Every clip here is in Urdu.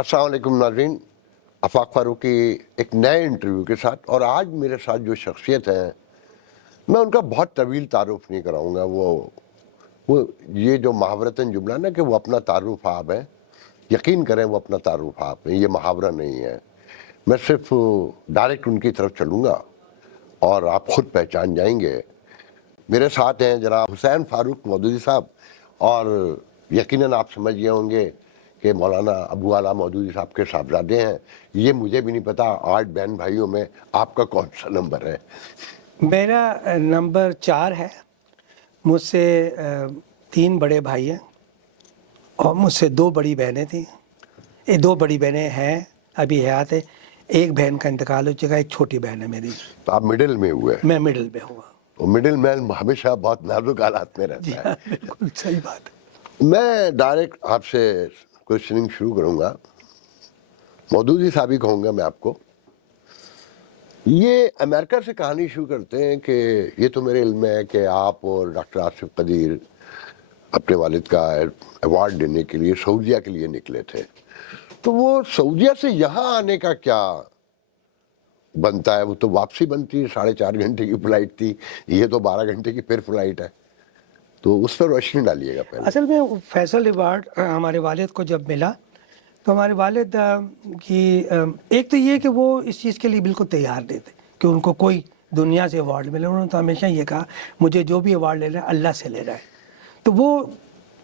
السلام علیکم ناظرین، آفاق فاروق کی ایک نئے انٹرویو کے ساتھ، اور آج میرے ساتھ جو شخصیت ہیں میں ان کا بہت طویل تعارف نہیں کراؤں گا. وہ یہ جو محاورتاً جملہ نا کہ وہ اپنا تعارف آپ ہیں، یقین کریں وہ اپنا تعارف آپ ہیں، یہ محاورہ نہیں ہے. میں صرف ڈائریکٹ ان کی طرف چلوں گا اور آپ خود پہچان جائیں گے. میرے ساتھ ہیں جناب حسین فاروق مودودی صاحب، اور یقیناً آپ سمجھ گئے ہوں گے کہ مولانا ابو اعلیٰ مودودی صاحب کے صاحبزادے ہیں. یہ مجھے بھی نہیں پتا 8 بہن بھائیوں میں آپ کا کون سا نمبر ہے؟ میرا نمبر 4 ہے. مجھ سے 3 بڑے بھائی ہیں اور مجھ سے 2 بڑی بہنیں تھیں. یہ 2 بڑی بہنیں ہیں، ابھی حیات ہے. ایک بہن کا انتقال ہو چکا، ایک چھوٹی بہن ہے میری. تو آپ مڈل میں ہوئے؟ میں مڈل میں ہوا. اور مڈل مین ہمیشہ بہت نازک حالات میں رہتا جی ہے. ہاں، بالکل صحیح بات ہے. میں ڈائریکٹ آپ سے کوشچننگ شروع کروں گا. مودودی صاحب ہی کہوں گا میں آپ کو. یہ امریکہ سے کہانی شروع کرتے ہیں کہ یہ تو میرے علم میں ہے کہ آپ اور ڈاکٹر آصف قدیر اپنے والد کا ایوارڈ دینے کے لیے سعودیہ کے لیے نکلے تھے. تو وہ سعودیہ سے یہاں آنے کا کیا بنتا ہے؟ وہ تو واپسی بنتی ہے، 4.5 گھنٹے کی فلائٹ تھی، یہ تو 12 گھنٹے کی پھر فلائٹ ہے. تو اس پر روشنی ڈالیے گا پہلے. اصل میں فیصل ایوارڈ ہمارے والد کو جب ملا تو ہمارے والد کی ایک تو یہ کہ وہ اس چیز کے لیے بالکل تیار نہیں تھے کہ ان کو کوئی دنیا سے ایوارڈ ملے. انہوں نے تو ہمیشہ یہ کہا مجھے جو بھی ایوارڈ لے رہا ہے اللہ سے لے رہا ہے. تو وہ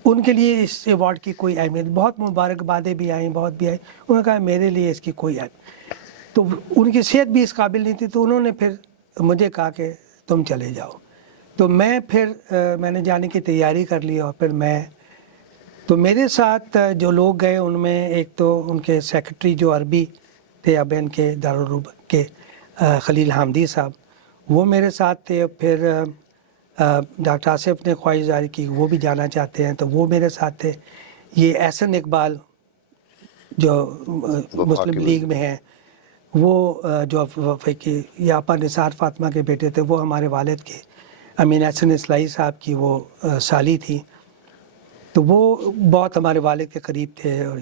ان کے لیے اس ایوارڈ کی کوئی اہمیت، بہت مبارکبادیں بھی آئیں، بہت بھی آئیں. انہوں نے کہا میرے لیے اس کی کوئی اہمیت. تو ان کی صحت بھی اس قابل نہیں تھی، تو انہوں نے پھر مجھے کہا کہ تم چلے جاؤ. تو میں نے جانے کی تیاری کر لی. اور پھر تو میرے ساتھ جو لوگ گئے ان میں ایک تو ان کے سیکرٹری جو عربی تھے اب ان کے دارالعلوم کے خلیل حامدی صاحب، وہ میرے ساتھ تھے. پھر ڈاکٹر آصف نے خواہش ظاہر کی وہ بھی جانا چاہتے ہیں تو وہ میرے ساتھ تھے. یہ احسن اقبال جو مسلم لیگ میں ہیں، وہ جو وفاقی یا آپا نثار فاطمہ کے بیٹے تھے، وہ ہمارے والد کے امین احسن اصلاحی صاحب کی وہ سالی تھی. تو وہ بہت ہمارے والد کے قریب تھے، اور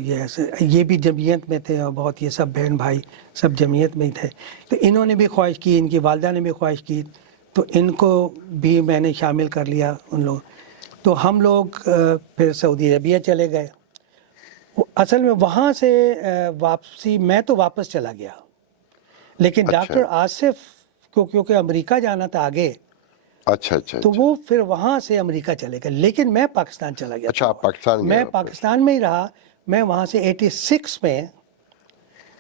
یہ بھی جمعیت میں تھے، اور بہت یہ سب بہن بھائی سب جمعیت میں ہی تھے. تو انہوں نے بھی خواہش کی، ان کی والدہ نے بھی خواہش کی، تو ان کو بھی میں نے شامل کر لیا ان لوگ. تو ہم لوگ پھر سعودی عربیہ چلے گئے. اصل میں وہاں سے واپسی میں تو واپس چلا گیا، لیکن ڈاکٹر آصف کو کیونکہ امریکہ جانا تھا آگے، اچھا تو وہ پھر وہاں سے امریکہ چلے گئے. لیکن میں پاکستان چلا گیا. اچھا، آپ پاکستان میں پاکستان میں ہی رہا. میں وہاں سے 86 میں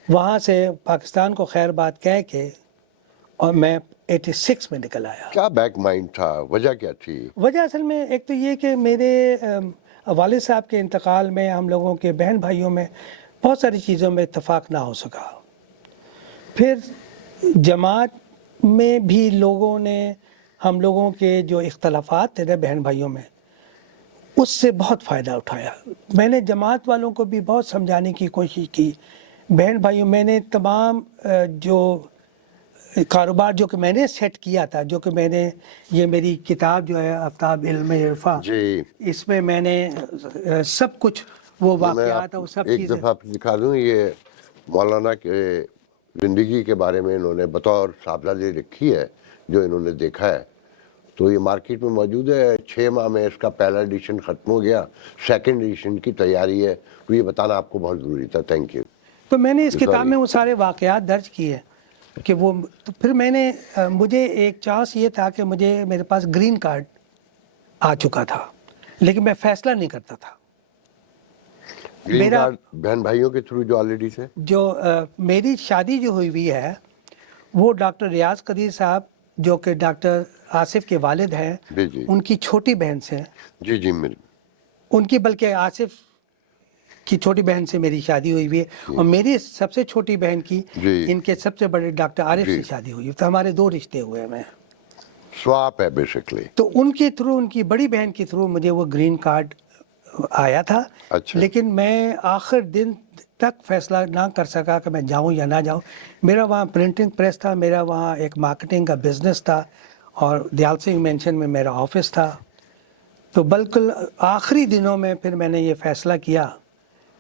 وہاں سے پاکستان کو خیر بات کہہ کے، اور میں 86 میں نکل آیا. کیا بیک مائنڈ تھا؟ وجہ کیا تھی؟ وجہ اصل میں ایک تو یہ کہ میرے والد صاحب کے انتقال میں ہم لوگوں کے بہن بھائیوں میں بہت ساری چیزوں میں اتفاق نہ ہو سکا. پھر جماعت میں بھی لوگوں نے ہم لوگوں کے جو اختلافات تھے بہن بھائیوں میں، اس سے بہت فائدہ اٹھایا. میں نے جماعت والوں کو بھی بہت سمجھانے کی کوشش کی. بہن بھائیوں میں نے تمام جو کاروبار جو کہ میں نے سیٹ کیا تھا، جو کہ میں نے یہ میری کتاب جو ہے آفتاب علم عرفاں، اس میں نے سب کچھ وہ واقعات اور سب ایک دفعہ دکھا دوں. یہ مولانا کے زندگی کے بارے میں انہوں نے بطور صاحبزادے لکھی ہے جو انہوں نے دیکھا ہے. تو یہ مارکیٹ میں موجود ہے. 6 ماہ میں اس کا پہلا ایڈیشن ختم ہو گیا، سیکنڈ ایڈیشن کی تیاری ہے. تو یہ بتانا آپ کو بہت ضروری تھا. Thank you. تو میں نے اس کتاب میں وہ سارے واقعات درج کیے کہ وہ تو پھر مجھے ایک چانس یہ تھا کہ میرے پاس گرین کارڈ آ چکا تھا، لیکن میں فیصلہ نہیں کرتا تھا. گرین کارڈ بہن بھائیوں کے تھرو جو آلریڈی سے جو میری شادی جو ہوئی ہے وہ ڈاکٹر ریاض قدیر صاحب جو کہ ڈاکٹر آصف کے والد ہیں، ان کی چھوٹی بہن سے، جی ان کی بلکہ آصف کی چھوٹی بہن سے میری شادی ہوئی ہے، اور میری سب سے چھوٹی بہن کی ان کے سب سے بڑے ڈاکٹر عارف سے شادی ہوئی ہے. تو ہمارے 2 رشتے ہوئے ہیں. سواپ ہے بیسکلی. تو ان کے تھرو، ان کی بڑی بہن کے تھرو مجھے وہ گرین کارڈ آیا تھا. لیکن میں آخر دن تک فیصلہ نہ کر سکا کہ میں جاؤں یا نہ جاؤں. میرا وہاں پرنٹنگ پریس تھا، میرا وہاں ایک مارکیٹنگ کا بزنس تھا، اور دیال سنگھ مینشن میں میرا آفس تھا. تو بالکل آخری دنوں میں پھر میں نے یہ فیصلہ کیا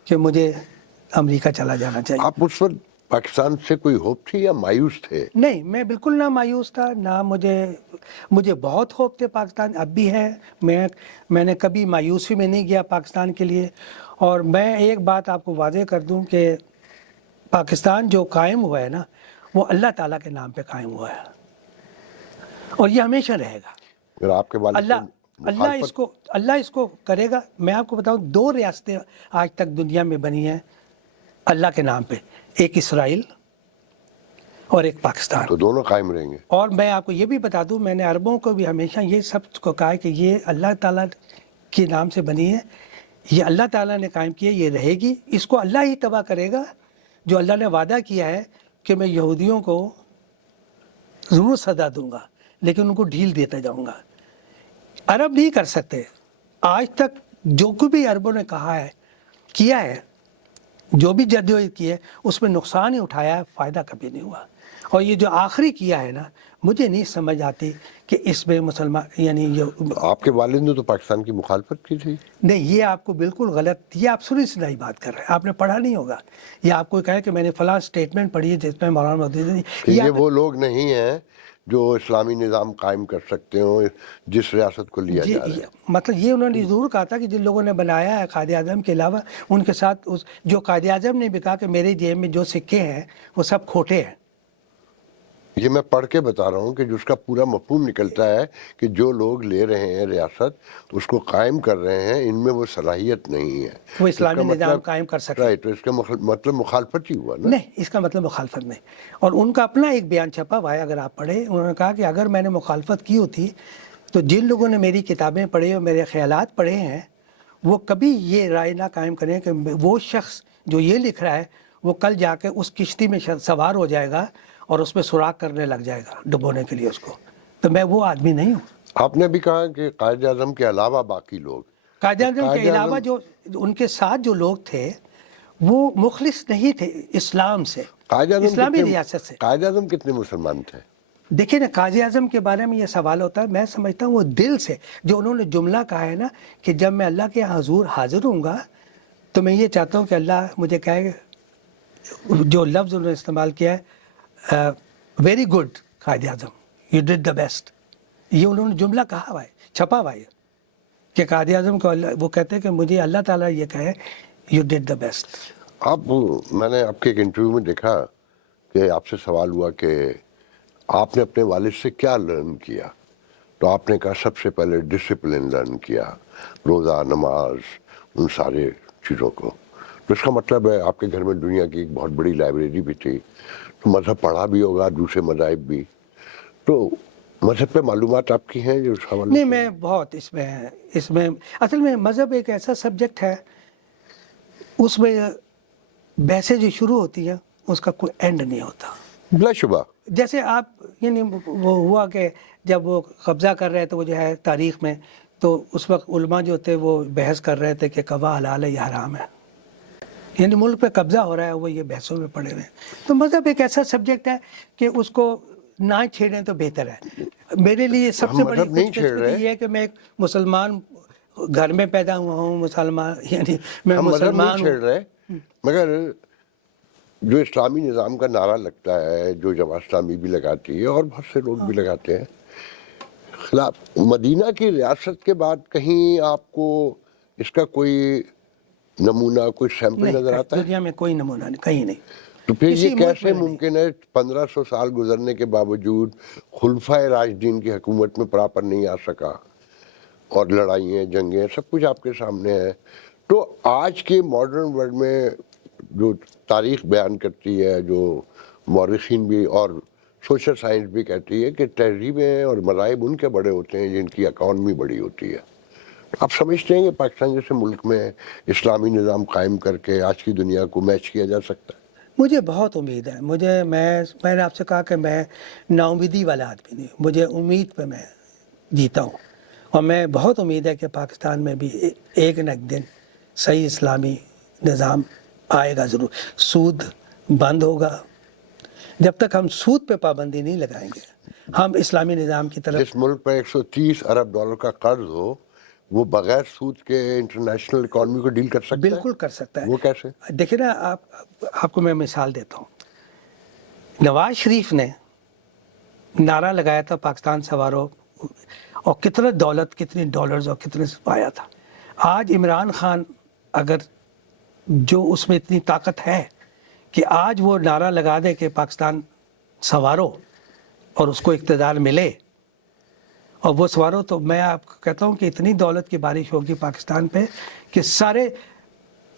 کہ مجھے امریکہ چلا جانا چاہیے. آپ اس وقت پاکستان سے کوئی ہوپ تھی یا مایوس تھے؟ نہیں، میں بالکل نہ مایوس تھا، نہ مجھے بہت ہوپ تھے پاکستان، اب بھی ہے. میں نے کبھی مایوسی میں نہیں گیا پاکستان کے لیے. اور میں ایک بات آپ کو واضح کر دوں کہ پاکستان جو قائم ہوا ہے نا، وہ اللہ تعالیٰ کے نام پہ قائم ہوا ہے، اور یہ ہمیشہ رہے گا. اگر آپ کے والد اللہ اس کو کرے گا. میں آپ کو بتاؤں 2 ریاستیں آج تک دنیا میں بنی ہیں اللہ کے نام پہ، ایک اسرائیل اور ایک پاکستان. تو دونوں قائم رہیں گے. اور میں آپ کو یہ بھی بتا دوں، میں نے عربوں کو بھی ہمیشہ یہ سب کو کہا ہے کہ یہ اللہ تعالیٰ کے نام سے بنی ہے، یہ اللہ تعالیٰ نے قائم کی ہے، یہ رہے گی. اس کو اللہ ہی تباہ کرے گا. جو اللہ نے وعدہ کیا ہے کہ میں یہودیوں کو ضرور سزا دوں گا، لیکن ان کو ڈھیل دیتا جاؤں گا. عرب نہیں کر سکتے. آج تک جو کچھ بھی عربوں نے کہا ہے، کیا ہے، جو بھی جدوجہد کی ہے، اس میں نقصان ہی اٹھایا ہے، فائدہ کبھی نہیں ہوا. اور یہ جو آخری کیا ہے نا، مجھے نہیں سمجھ آتی کہ اس میں مسلمان یعنی آپ کے والد نے تو پاکستان کی مخالفت کی تھی. نہیں، یہ آپ کو بالکل غلط، یہ آپ سنی سنائی بات کر رہے ہیں، آپ نے پڑھا نہیں ہوگا. یہ آپ کو کہا کہ میں نے فلاں اسٹیٹمنٹ پڑھی ہے جس میں مولانا مودودی یہ وہ لوگ نہیں ہیں جو اسلامی نظام قائم کر سکتے ہوں جس ریاست کو لیا جا رہا ہے. مطلب یہ انہوں نے ضرور کہا تھا کہ جن لوگوں نے بنایا ہے قائد اعظم کے علاوہ، ان کے ساتھ جو قائد اعظم نے بھی کہا کہ میرے جیب میں جو سکے ہیں وہ سب کھوٹے ہیں. یہ میں پڑھ کے بتا رہا ہوں کہ جس کا پورا مفہوم نکلتا ہے کہ جو لوگ لے رہے ہیں ریاست، اس کو قائم کر رہے ہیں، ان میں وہ صلاحیت نہیں ہے. وہ اسلامی نظام قائم کر سکتے. رائٹ، تو اس کا مطلب مخالفت ہی ہوا نا. نہیں، اس کا مطلب مخالفت نہیں. اور ان کا اپنا ایک بیان چھپا ہوا ہے، اگر آپ پڑھیں، انہوں نے کہا کہ اگر میں نے مخالفت کی ہوتی تو جن لوگوں نے میری کتابیں پڑھی اور میرے خیالات پڑھے ہیں، وہ کبھی یہ رائے نہ قائم کریں کہ وہ شخص جو یہ لکھ رہا ہے وہ کل جا کے اس کشتی میں سوار ہو جائے گا اور اس میں سوراخ کرنے لگ جائے گا ڈبونے کے لیے اس کو. تو میں وہ آدمی نہیں ہوں. آپ نے بھی کہا کہ قائد اعظم کے علاوہ باقی لوگ، قائد اعظم کے علاوہ جو ان کے ساتھ جو لوگ تھے وہ مخلص نہیں تھے اسلام سے، اسلامی ریاست سے. قائد اعظم کتنے مسلمان تھے؟ دیکھیں نا، قائد اعظم کے بارے میں یہ سوال ہوتا ہے، میں سمجھتا ہوں وہ دل سے جو انہوں نے جملہ کہا ہے نا کہ جب میں اللہ کے حضور حاضر ہوں گا تو میں یہ چاہتا ہوں کہ اللہ مجھے کہے، جو لفظ انہوں نے استعمال کیا ہے، very good Quaid Azam, you did the best. یہ انہوں نے جملہ کہا ہوا ہے، چھپا ہوا ہے کہ قائد اعظم کو وہ کہتے ہیں کہ مجھے اللہ تعالیٰ یہ کہے یو ڈڈ دا بیسٹ. میں نے آپ کے ایک انٹرویو میں دیکھا کہ آپ سے سوال ہوا کہ آپ نے اپنے والد سے کیا لرن کیا، تو آپ نے کہا سب سے پہلے ڈسپلن لرن کیا، روزہ، نماز، ان سارے چیزوں کو. تو اس کا مطلب ہے آپ کے گھر میں دنیا کی ایک بہت بڑی لائبریری بھی تھی، تو مذہب پڑھا بھی ہوگا، دوسرے مذاہب بھی. تو مذہب پہ معلومات آپ کی ہیں جو اس حوالے؟ نہیں، میں بہت اس میں اصل میں مذہب ایک ایسا سبجیکٹ ہے، اس میں بحثیں جو شروع ہوتی ہیں اس کا کوئی اینڈ نہیں ہوتا. بلا شبہ. جیسے آپ یعنی وہ ہوا کہ جب وہ قبضہ کر رہے تھے وہ جو ہے تاریخ میں، تو اس وقت علماء جو تھے وہ بحث کر رہے تھے کہ کعبہ حلال ہے یا حرام ہے. یعنی ملک پہ قبضہ ہو رہا ہے، وہ یہ بحثوں میں پڑے ہوئے ہیں. تو مذہب ایک ایسا سبجیکٹ ہے کہ اس کو نہ چھیڑیں تو بہتر ہے. میرے لیے سب سے بڑی خوش قسمتی یہ ہے کہ میں ایک مسلمان گھر میں پیدا ہوا ہوں، مسلمان، یعنی میں مسلمان چھیڑ رہے، مگر جو اسلامی نظام کا نعرہ لگتا ہے، جو جماعت اسلامی بھی لگاتی ہے اور بہت سے لوگ بھی لگاتے ہیں، خلاف مدینہ کی ریاست کے بعد کہیں آپ کو اس کا کوئی نمونہ، کوئی سیمپل نظر آتا ہے؟ دنیا میں کوئی نمونہ نہیں، کہیں نہیں. تو پھر یہ کیسے ممکن ہے 1500 سال گزرنے کے باوجود خلفائے راشدین کی حکومت میں پراپر نہیں آ سکا، اور لڑائیاں، جنگیں، سب کچھ آپ کے سامنے ہے. تو آج کے ماڈرن ورلڈ میں جو تاریخ بیان کرتی ہے، جو مورخین بھی اور سوشل سائنس بھی کہتی ہے کہ تہذیبیں اور مذاہب ان کے بڑے ہوتے ہیں جن کی اکانومی بڑی ہوتی ہے. آپ سمجھتے ہیں کہ پاکستان جیسے ملک میں اسلامی نظام قائم کر کے آج کی دنیا کو میچ کیا جا سکتا ہے؟ مجھے بہت امید ہے. میں نے آپ سے کہا کہ میں نا امیدی والا آدمی نہیں، مجھے امید پہ میں جیتا ہوں. اور میں بہت امید ہے کہ پاکستان میں بھی ایک نہ ایک دن صحیح اسلامی نظام آئے گا ضرور. سود بند ہوگا. جب تک ہم سود پہ پابندی نہیں لگائیں گے، ہم اسلامی نظام کی طرف. جس ملک پر 130 ارب ڈالر کا قرض ہو، وہ بغیر سود کے انٹرنیشنل اکانومی کو ڈیل کر سکتا ہے؟ بالکل کر سکتا ہے. وہ کیسے؟ دیکھیں نا, آپ کو میں مثال دیتا ہوں. نواز شریف نے نعرہ لگایا تھا پاکستان سنوارو, اور کتنا دولت, کتنی ڈالرز اور کتنے سے پایا تھا. آج عمران خان اگر جو اس میں اتنی طاقت ہے کہ آج وہ نعرہ لگا دے کہ پاکستان سنوارو اور اس کو اقتدار ملے اور وہ سنوارو, تو میں آپ کو کہتا ہوں کہ اتنی دولت کی بارش ہوگی پاکستان پہ کہ سارے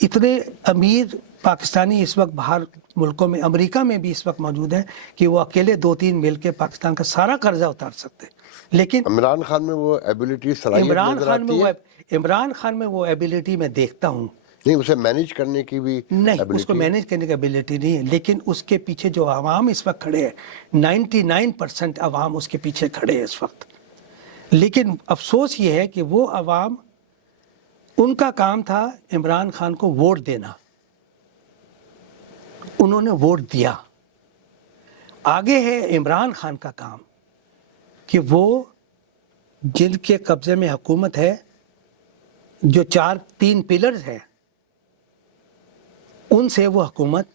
اتنے امیر پاکستانی اس وقت باہر ملکوں میں, امریکہ میں بھی اس وقت موجود ہیں کہ وہ اکیلے 2-3 مل کے پاکستان کا سارا قرضہ اتار سکتے. لیکن عمران خان میں وہ ایبیلٹی, صلاحیت نظر آتی ہے؟ عمران خان میں وہ ایبیلٹی میں دیکھتا ہوں. نہیں, اسے مینیج کرنے کی بھی نہیں, اس کو مینیج کرنے کی ایبیلٹی نہیں ہے, لیکن اس کے پیچھے جو عوام اس وقت کھڑے ہیں, 99% عوام اس کے پیچھے کھڑے ہیں اس وقت. لیکن افسوس یہ ہے کہ وہ عوام, ان کا کام تھا عمران خان کو ووٹ دینا, انہوں نے ووٹ دیا. آگے ہے عمران خان کا کام کہ وہ جن کے قبضے میں حکومت ہے, جو 3 پلرز ہیں, ان سے وہ حکومت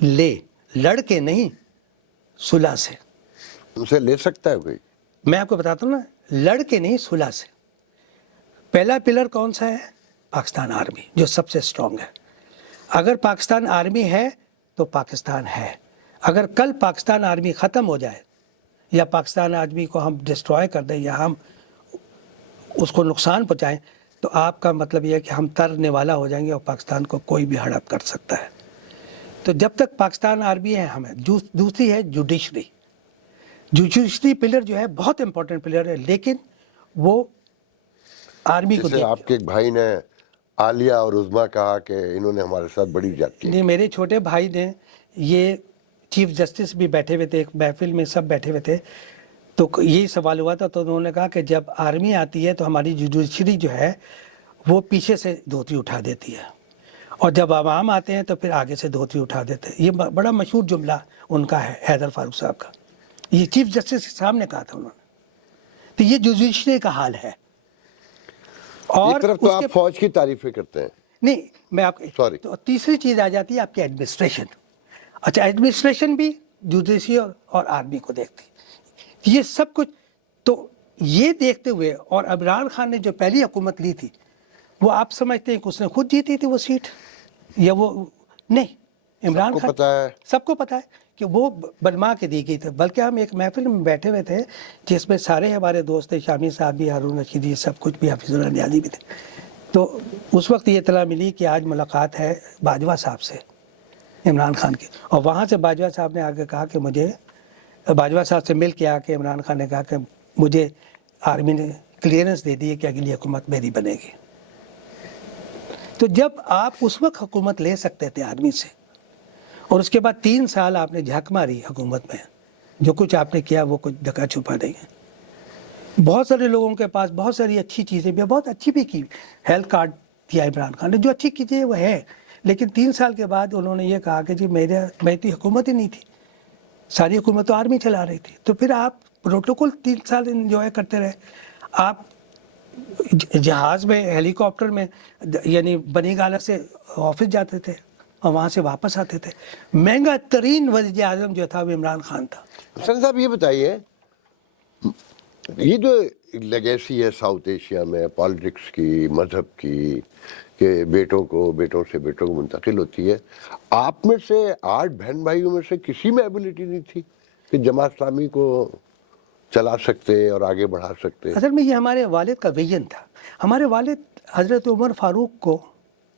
لے, لڑ کے نہیں, صلح سے. ان سے لے سکتا ہے کوئی؟ میں آپ کو بتاتا ہوں نا, لڑ کے نہیں, صلح سے. پہلا پلر کون سا ہے؟ پاکستان آرمی, جو سب سے سٹرونگ ہے. اگر پاکستان آرمی ہے تو پاکستان ہے. اگر کل پاکستان آرمی ختم ہو جائے یا پاکستان آرمی کو ہم ڈسٹروائے کر دیں یا ہم اس کو نقصان پہنچائیں, تو آپ کا مطلب یہ ہے کہ ہم ترنے والا ہو جائیں گے اور پاکستان کو کوئی بھی ہڑپ کر سکتا ہے. تو جب تک پاکستان آرمی ہے ہمیں. دوسری ہے جوڈیشری. جوڈیشری پلر جو ہے بہت امپورٹنٹ پلر ہے, لیکن وہ آرمی کو جیسے آپ کے ایک بھائی نے عالیہ اور عظمیٰ کہا کہ انہوں نے ہمارے ساتھ بڑی زیادتی. نہیں, میرے چھوٹے بھائی نے, یہ چیف جسٹس بھی بیٹھے ہوئے تھے ایک محفل میں, سب بیٹھے ہوئے تھے, تو یہی سوال ہوا تھا. تو انہوں نے کہا کہ جب آرمی آتی ہے تو ہماری جوڈیشری جو ہے وہ پیچھے سے دھوتی اٹھا دیتی ہے, اور جب عوام آتے ہیں تو پھر آگے سے دھوتی اٹھا دیتے ہیں. یہ بڑا مشہور جملہ ان کا ہے, حیدر فاروق صاحب کا. یہ چیف جسٹس کے سامنے کہا تھا انہوں نے. تو یہ جوڈیشری کا حال ہے. ایک طرف تو آپ فوج کی تعریفیں کرتے ہیں. نہیں, میں آپ سوری, تو تیسری چیز آ جاتی ہے آپ کی ایڈمنسٹریشن. اچھا, ایڈمنسٹریشن بھی جوڈیشری اور آرمی کو دیکھتی. یہ سب کچھ تو یہ دیکھتے ہوئے, اور عمران خان نے جو پہلی حکومت لی تھی, وہ آپ سمجھتے ہیں کہ اس نے خود جیتی تھی وہ سیٹ, یا وہ نہیں؟ عمران خان, سب کو پتہ ہے کہ وہ بنوا کے دی گئی تھی. بلکہ ہم ایک محفل میں بیٹھے ہوئے تھے جس میں سارے ہمارے دوست تھے, شامی صاحب بھی, ہارون رشیدی, سب کچھ بھی, حفیظ اللہ نیازی بھی تھے. تو اس وقت یہ اطلاع ملی کہ آج ملاقات ہے باجوہ صاحب سے, عمران خان کی. اور وہاں سے باجوہ صاحب نے آگے کہا کہ مجھے, باجوہ صاحب سے مل کے آ کے عمران خان نے کہا کہ مجھے آرمی نے کلیئرنس دے دی ہے کہ اگلی حکومت میری بنے گی. تو جب آپ اس وقت حکومت لے سکتے تھے آرمی سے, اور اس کے بعد 3 سال آپ نے جھک ماری حکومت میں, جو کچھ آپ نے کیا وہ کچھ ڈھکا چھپا نہیں ہے. بہت سارے لوگوں کے پاس بہت ساری اچھی چیزیں بھی, بہت اچھی بھی کی, ہیلتھ کارڈ دیا عمران خان نے, جو اچھی چیزیں وہ ہے. لیکن 3 سال کے بعد انہوں نے یہ کہا کہ جی میری حکومت ہی نہیں تھی, ساری حکومت تو آرمی چلا رہی تھی. تو پھر آپ پروٹوکول 3 سال انجوائے کرتے رہے. آپ جہاز میں, ہیلی کاپٹر میں, یعنی بنی گالہ سے آفس جاتے تھے اور وہاں سے واپس آتے تھے. مہنگا ترین وزیر اعظم جو تھا وہ عمران خان تھا. حسن صاحب یہ بتائیے, یہ جو لیگیسی ہے ساؤتھ ایشیا میں پالیٹکس کی, مذہب کی, کہ بیٹوں سے بیٹوں کو منتقل ہوتی ہے, آپ میں سے 8 بہن بھائیوں میں سے کسی میں ایبلٹی نہیں تھی کہ جماعت اسلامی کو چلا سکتے اور آگے بڑھا سکتے؟ اصل میں یہ ہمارے والد کا ویژن تھا. ہمارے والد حضرت عمر فاروق کو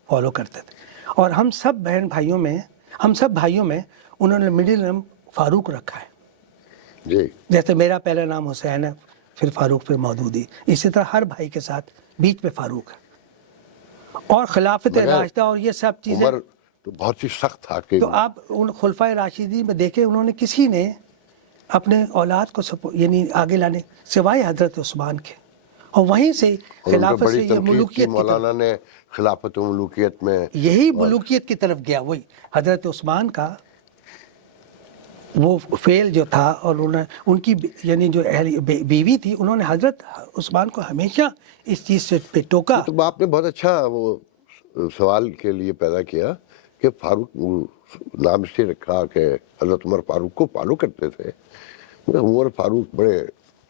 فالو کرتے تھے, اور ہم سب بہن بھائیوں میں, ہم سب بھائیوں میں انہوں نے مڈل نیم فاروق رکھا ہے. جی, جیسے میرا پہلا نام حسین ہے, پھر فاروق, پھر مودودی, اسی طرح ہر بھائی کے ساتھ بیچ میں فاروق ہے. اور خلافت راشدہ اور یہ سب چیزیں, عمر تو بہت ہی سخت تھا. کہ تو آپ ان خلفائے راشدین میں دیکھیں, انہوں نے کسی نے اپنے اولاد کو یعنی آگے لانے سوائے حضرت عثمان کے, اور وہیں سے خلافت سے یہ ملوکیت, مولانا نے خلافت و ملوکیت میں یہی ملوکیت کی طرف گیا. وہی حضرت عثمان کا وہ فیل جو تھا، اور ان کی یعنی جو بیوی تھی، انہوں نے حضرت عثمان کو ہمیشہ اس چیز سے پہ ٹوکا. تو آپ نے بہت اچھا وہ سوال کے لیے پیدا کیا کہ فاروق نام سے رکھا کہ حضرت عمر فاروق کو فالو کرتے تھے. عمر فاروق بڑے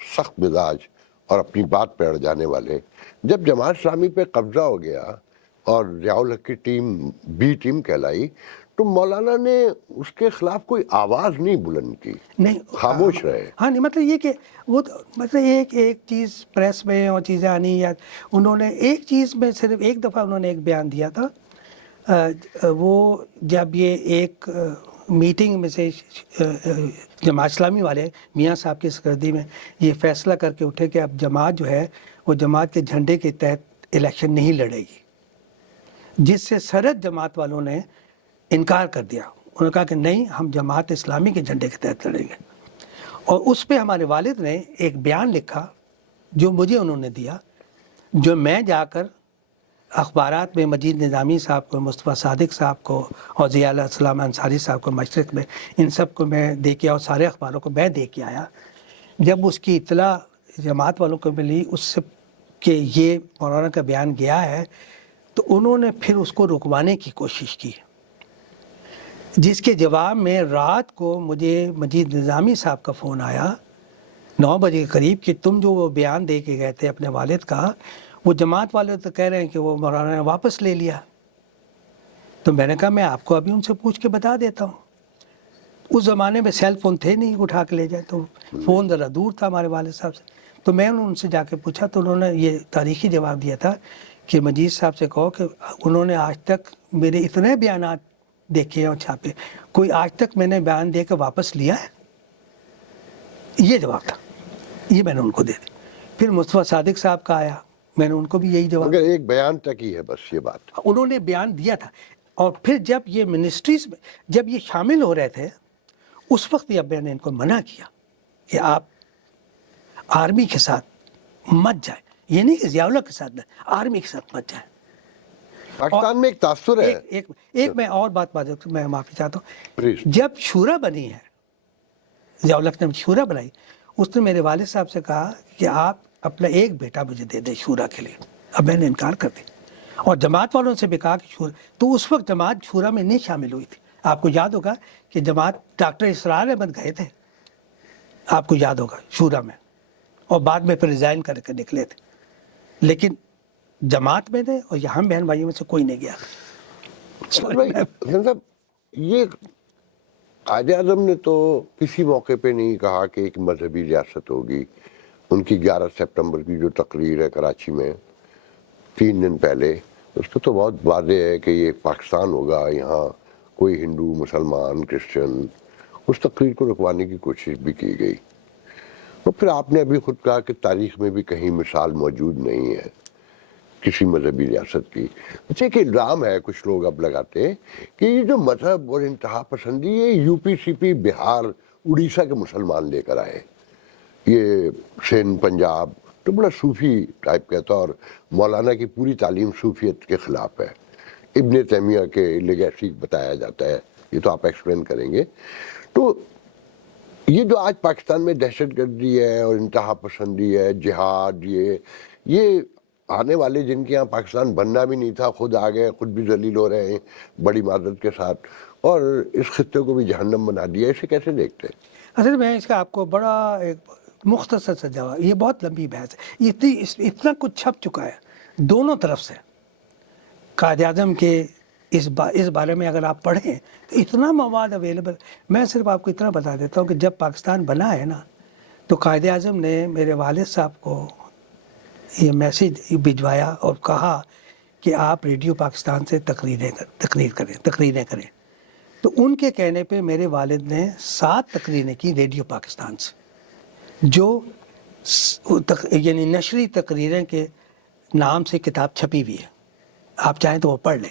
سخت مزاج اور اپنی بات پہ اڑ جانے والے. جب جماعت اسلامی پہ قبضہ ہو گیا اور ضیاء الحق کی ٹیم بی ٹیم کہلائی تو مولانا نے اس کے خلاف کوئی آواز نہیں بلند کی, نہیں خاموش رہے. ہاں نہیں مطلب یہ کہ وہ مطلب ایک چیز پریس میں اور چیزیں آنی یا انہوں نے ایک چیز میں صرف ایک دفعہ انہوں نے ایک بیان دیا تھا. وہ جب یہ ایک میٹنگ میں سے جماعت اسلامی والے میاں صاحب کی سرگردی میں یہ فیصلہ کر کے اٹھے کہ اب جماعت جو ہے وہ جماعت کے جھنڈے کے تحت الیکشن نہیں لڑے گی, جس سے سرحد جماعت والوں نے انکار کر دیا. انہوں نے کہا کہ نہیں, ہم جماعت اسلامی کے جھنڈے کے تحت لڑیں گے. اور اس پہ ہمارے والد نے ایک بیان لکھا جو مجھے انہوں نے دیا, جو میں جا کر اخبارات میں مجید نظامی صاحب کو, مصطفیٰ صادق صاحب کو اور ضیاء السلام انصاری صاحب کو مشرق میں, ان سب کو میں دے کے, اور سارے اخباروں کو میں دے کے آیا. جب اس کی اطلاع جماعت والوں کو ملی اس سے کہ یہ مولانا کا بیان گیا ہے, تو انہوں نے پھر اس کو رکوانے کی کوشش کی, جس کے جواب میں رات کو مجھے مجید نظامی صاحب کا فون آیا 9 بجے کے قریب کہ تم جو وہ بیان دے کے گئے تھے اپنے والد کا, وہ جماعت والے تو کہہ رہے ہیں کہ وہ مولانا نے واپس لے لیا. تو میں نے کہا میں آپ کو ابھی ان سے پوچھ کے بتا دیتا ہوں. اس زمانے میں سیل فون تھے نہیں اٹھا کے لے جائے, تو فون ذرا دور تھا ہمارے والد صاحب سے. تو میں ان سے جا کے پوچھا تو انہوں نے یہ تاریخی جواب دیا تھا کہ مجید صاحب سے کہو کہ انہوں نے آج تک میرے اتنے بیانات دیکھے اور چھاپے, کوئی آج تک میں نے بیان دے کے واپس لیا ہے. یہ جواب تھا, یہ میں نے ان کو دے دی. پھر مصطفیٰ صادق صاحب کا آیا, میں نے ان کو بھی یہی جواب. مگر ایک بیان تک ہی ہے بس یہ بات. انہوں نے بیان دیا تھا, اور پھر جب یہ منسٹریز میں جب یہ شامل ہو رہے تھے اس وقت اب میں نے ان کو منع کیا کہ آپ آرمی کے ساتھ مت جائیں. یہ نہیں کہ ضیاء الحق کے ساتھ, آرمی کے ساتھ مت جائیں. پاکستان میں ایک تاثر ہے. ایک میں اور بات میں معافی چاہتا ہوں. پلیز. جب شورا بنی ہے, ضیاء الحق نے شورا بنائی, اس نے میرے والد صاحب سے کہا کہ آپ اپنا ایک بیٹا مجھے دے دیں شورا کے لیے. اب میں نے انکار کر دی, اور جماعت والوں سے بھی کہا کہ شورا, تو اس وقت جماعت شورا میں نہیں شامل ہوئی تھی. آپ کو یاد ہوگا کہ جماعت ڈاکٹر اسرار احمد گئے تھے, آپ کو یاد ہوگا, شورا میں, اور بعد میں پھر ریزائن کر کے نکلے تھے. لیکن جماعت میں تھے اور یہاں بہن بھائیوں میں سے کوئی نہیں گیا. صاحب یہ قائد اعظم نے تو کسی موقع پہ نہیں کہا کہ ایک مذہبی ریاست ہوگی. ان کی 11 سپٹمبر کی جو تقریر ہے کراچی میں 3 دن پہلے, اس پہ تو بہت واضح ہے کہ یہ پاکستان ہوگا, یہاں کوئی ہندو مسلمان کرسچن. اس تقریر کو رکوانے کی کوشش بھی کی گئی. اور پھر آپ نے ابھی خود کہا کہ تاریخ میں بھی کہیں مثال موجود نہیں ہے کسی مذہبی ریاست کی. اچھا ایک الزام ہے کچھ لوگ اب لگاتے ہیں کہ یہ جو مذہب اور انتہا پسندی یہ یو پی سی پی بہار اڑیسہ کے مسلمان لے کر آئے. یہ سندھ پنجاب تو بڑا صوفی ٹائپ کا تھا, اور مولانا کی پوری تعلیم صوفیت کے خلاف ہے. ابن تیمیہ کے لیگیسی بتایا جاتا ہے, یہ تو آپ ایکسپلین کریں گے. تو یہ جو آج پاکستان میں دہشت گردی ہے اور انتہا پسندی ہے, جہاد, یہ آنے والے جن کے یہاں پاکستان بننا بھی نہیں تھا خود آ گئے, خود بھی ذلیل ہو رہے ہیں بڑی معذرت کے ساتھ, اور اس خطے کو بھی جہنم بنا دیا. اسے کیسے دیکھتے ہیں؟ اصل میں اس کا آپ کو بڑا ایک مختصر سا جواب, یہ بہت لمبی بحث ہے, یہ اتنا کچھ چھپ چکا ہے دونوں طرف سے. قائد اعظم کے اس بارے میں اگر آپ پڑھیں تو اتنا مواد اویلیبل. میں صرف آپ کو اتنا بتا دیتا ہوں کہ جب پاکستان بنا ہے نا, تو قائد اعظم نے میرے والد صاحب کو یہ میسیج بھجوایا اور کہا کہ آپ ریڈیو پاکستان سے تقریریں کریں. تو ان کے کہنے پہ میرے والد نے 7 تقریریں کی ریڈیو پاکستان سے, جو یعنی نشری تقریریں کے نام سے کتاب چھپی ہوئی ہے, آپ چاہیں تو وہ پڑھ لیں.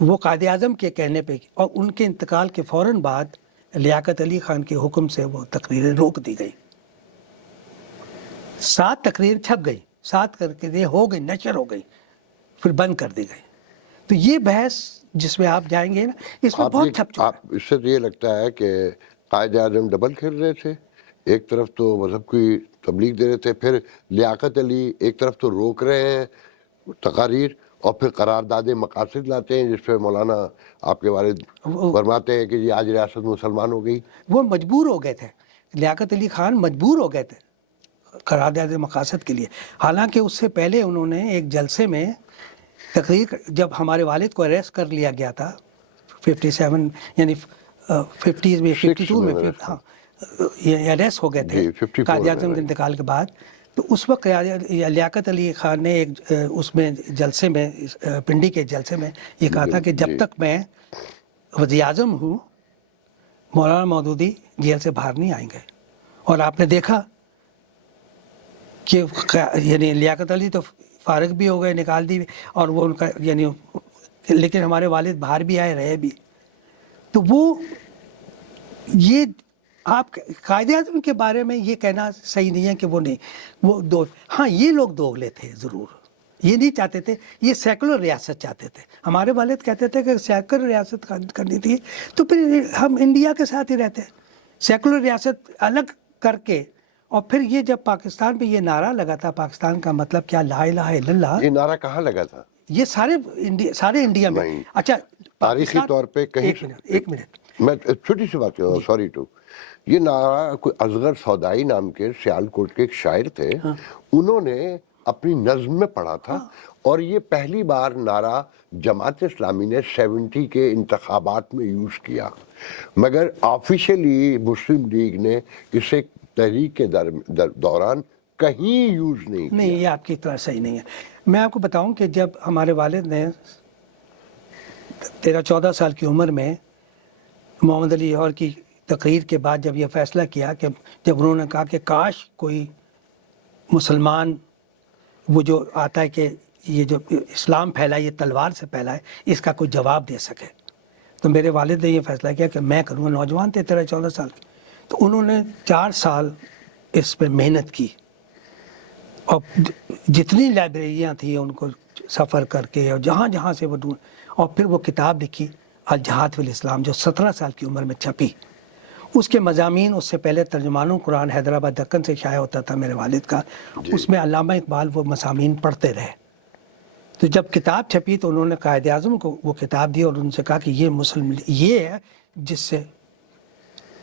وہ قائد اعظم کے کہنے پہ, اور ان کے انتقال کے فوراً بعد لیاقت علی خان کے حکم سے وہ تقریریں روک دی گئی. 7 تقریر چھپ گئی, 7 تقریریں ہو گئی, نشر ہو گئی, پھر بند کر دی گئی. تو یہ بحث جس میں آپ جائیں گے نا, اس میں بہت چھپ چکا ہے. اس سے تو یہ لگتا ہے کہ قائد اعظم ڈبل کھیل رہے تھے، ایک طرف تو مذہب کی تبلیغ دے رہے تھے، پھر لیاقت علی ایک طرف تو روک رہے ہیں تقاریر، اور پھر قرارداد مقاصد لاتے ہیں جس پہ مولانا آپ کے والد فرماتے ہیں کہ جی آج ریاست مسلمان ہو گئی. وہ مجبور ہو گئے تھے، لیاقت علی خان مجبور ہو گئے تھے قرارداد مقاصد کے لیے. حالانکہ اس سے پہلے انہوں نے ایک جلسے میں تقریر، جب ہمارے والد کو اریسٹ کر لیا گیا تھا 57 یعنی 50 میں 52 میں ہاں یہ اریسٹ ہو گئے تھے قائد اعظم کے انتقال کے بعد. تو اس وقت لیاقت علی خان نے ایک اس میں جلسے میں پنڈی کے جلسے میں یہ کہا تھا کہ جب تک میں وزیر اعظم ہوں مولانا مودودی جیل سے باہر نہیں آئیں گے. اور آپ نے دیکھا کہ یعنی لیاقت علی تو فارغ بھی ہو گئے، نکال دی، اور وہ ان کا یعنی لیکن ہمارے والد باہر بھی آئے رہے بھی. تو وہ یہ آپ قائد اعظم کے بارے میں یہ کہنا صحیح نہیں ہے کہ وہ نہیں، وہ دو ہاں یہ لوگ دوغلے تھے ضرور، یہ نہیں چاہتے تھے، یہ سیکولر ریاست چاہتے تھے. ہمارے والد کہتے تھے کہ سیکولر ریاست کرنی تھی تو پھر ہم انڈیا کے ساتھ ہی رہتے، سیکولر ریاست الگ کر کے. اور پھر یہ جب پاکستان پہ یہ نعرہ لگا تھا، پاکستان کا مطلب کیا لا الہ الا اللہ، یہ نعرہ کہاں لگا تھا؟ یہ سارے انڈیا میں. اچھا تاریخی طور پہ کہیں ایک منٹ میں چھوٹی سی بات کروں، سوری ٹو، یہ نعرہ کوئی اصغر سودائی نام کے سیالکوٹ کے ایک شاعر تھے، انہوں نے اپنی نظم میں پڑھا تھا، اور یہ پہلی بار نعرہ جماعت اسلامی نے 70 کے انتخابات میں یوز کیا، مگر آفیشلی مسلم لیگ نے اسے تحریک کے دوران کہیں یوز نہیں کیا. نہیں، یہ آپ کی طرح صحیح نہیں ہے. میں آپ کو بتاؤں کہ جب ہمارے والد نے 13-14 سال کی عمر میں محمد علی اور کی تقریر کے بعد جب یہ فیصلہ کیا، کہ جب انہوں نے کہا کہ کاش کوئی مسلمان وہ جو آتا ہے کہ یہ جو اسلام پھیلائے یہ تلوار سے پھیلائے، اس کا کوئی جواب دے سکے، تو میرے والد نے یہ فیصلہ کیا کہ میں کروں گا. نوجوان تھے 13-14 سال کے، تو انہوں نے 4 سال اس پہ محنت کی، اور جتنی لائبریریاں تھیں ان کو سفر کر کے، اور جہاں جہاں سے وہ ڈھونڈ، اور پھر وہ کتاب لکھی الجہاد فی الاسلام، جو 17 سال کی عمر میں چھپی. اس کے مضامین اس سے پہلے ترجمانوں قرآن حیدرآباد دکن سے شائع ہوتا تھا میرے والد کا، اس میں علامہ اقبال وہ مضامین پڑھتے رہے. تو جب کتاب چھپی تو انہوں نے قائد اعظم کو وہ کتاب دی، اور ان سے کہا کہ یہ مسلم یہ ہے جس سے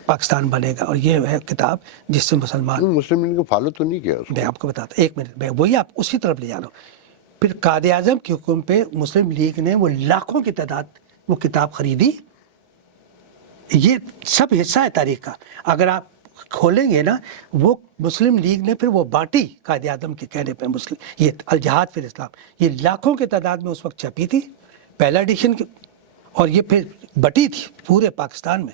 پاکستان بنے گا، اور یہ ہے کتاب جس سے مسلمان. مسلم لیگ کو فالو تو نہیں کیا اس میں آپ کو بتاتا، ایک منٹ، میں وہی آپ اسی طرف لے جا رہا ہوں. پھر قائد اعظم کے حکم پہ مسلم لیگ نے وہ لاکھوں کی تعداد وہ کتاب خریدی. یہ سب حصہ ہے تاریخ کا، اگر آپ کھولیں گے نا، وہ مسلم لیگ نے پھر وہ بانٹی قائد اعظم کے کہنے پہ مسلم یہ الجہاد فی الاسلام، یہ لاکھوں کی تعداد میں اس وقت چھپی تھی پہلا ایڈیشن کی، اور یہ پھر بٹی تھی پورے پاکستان میں.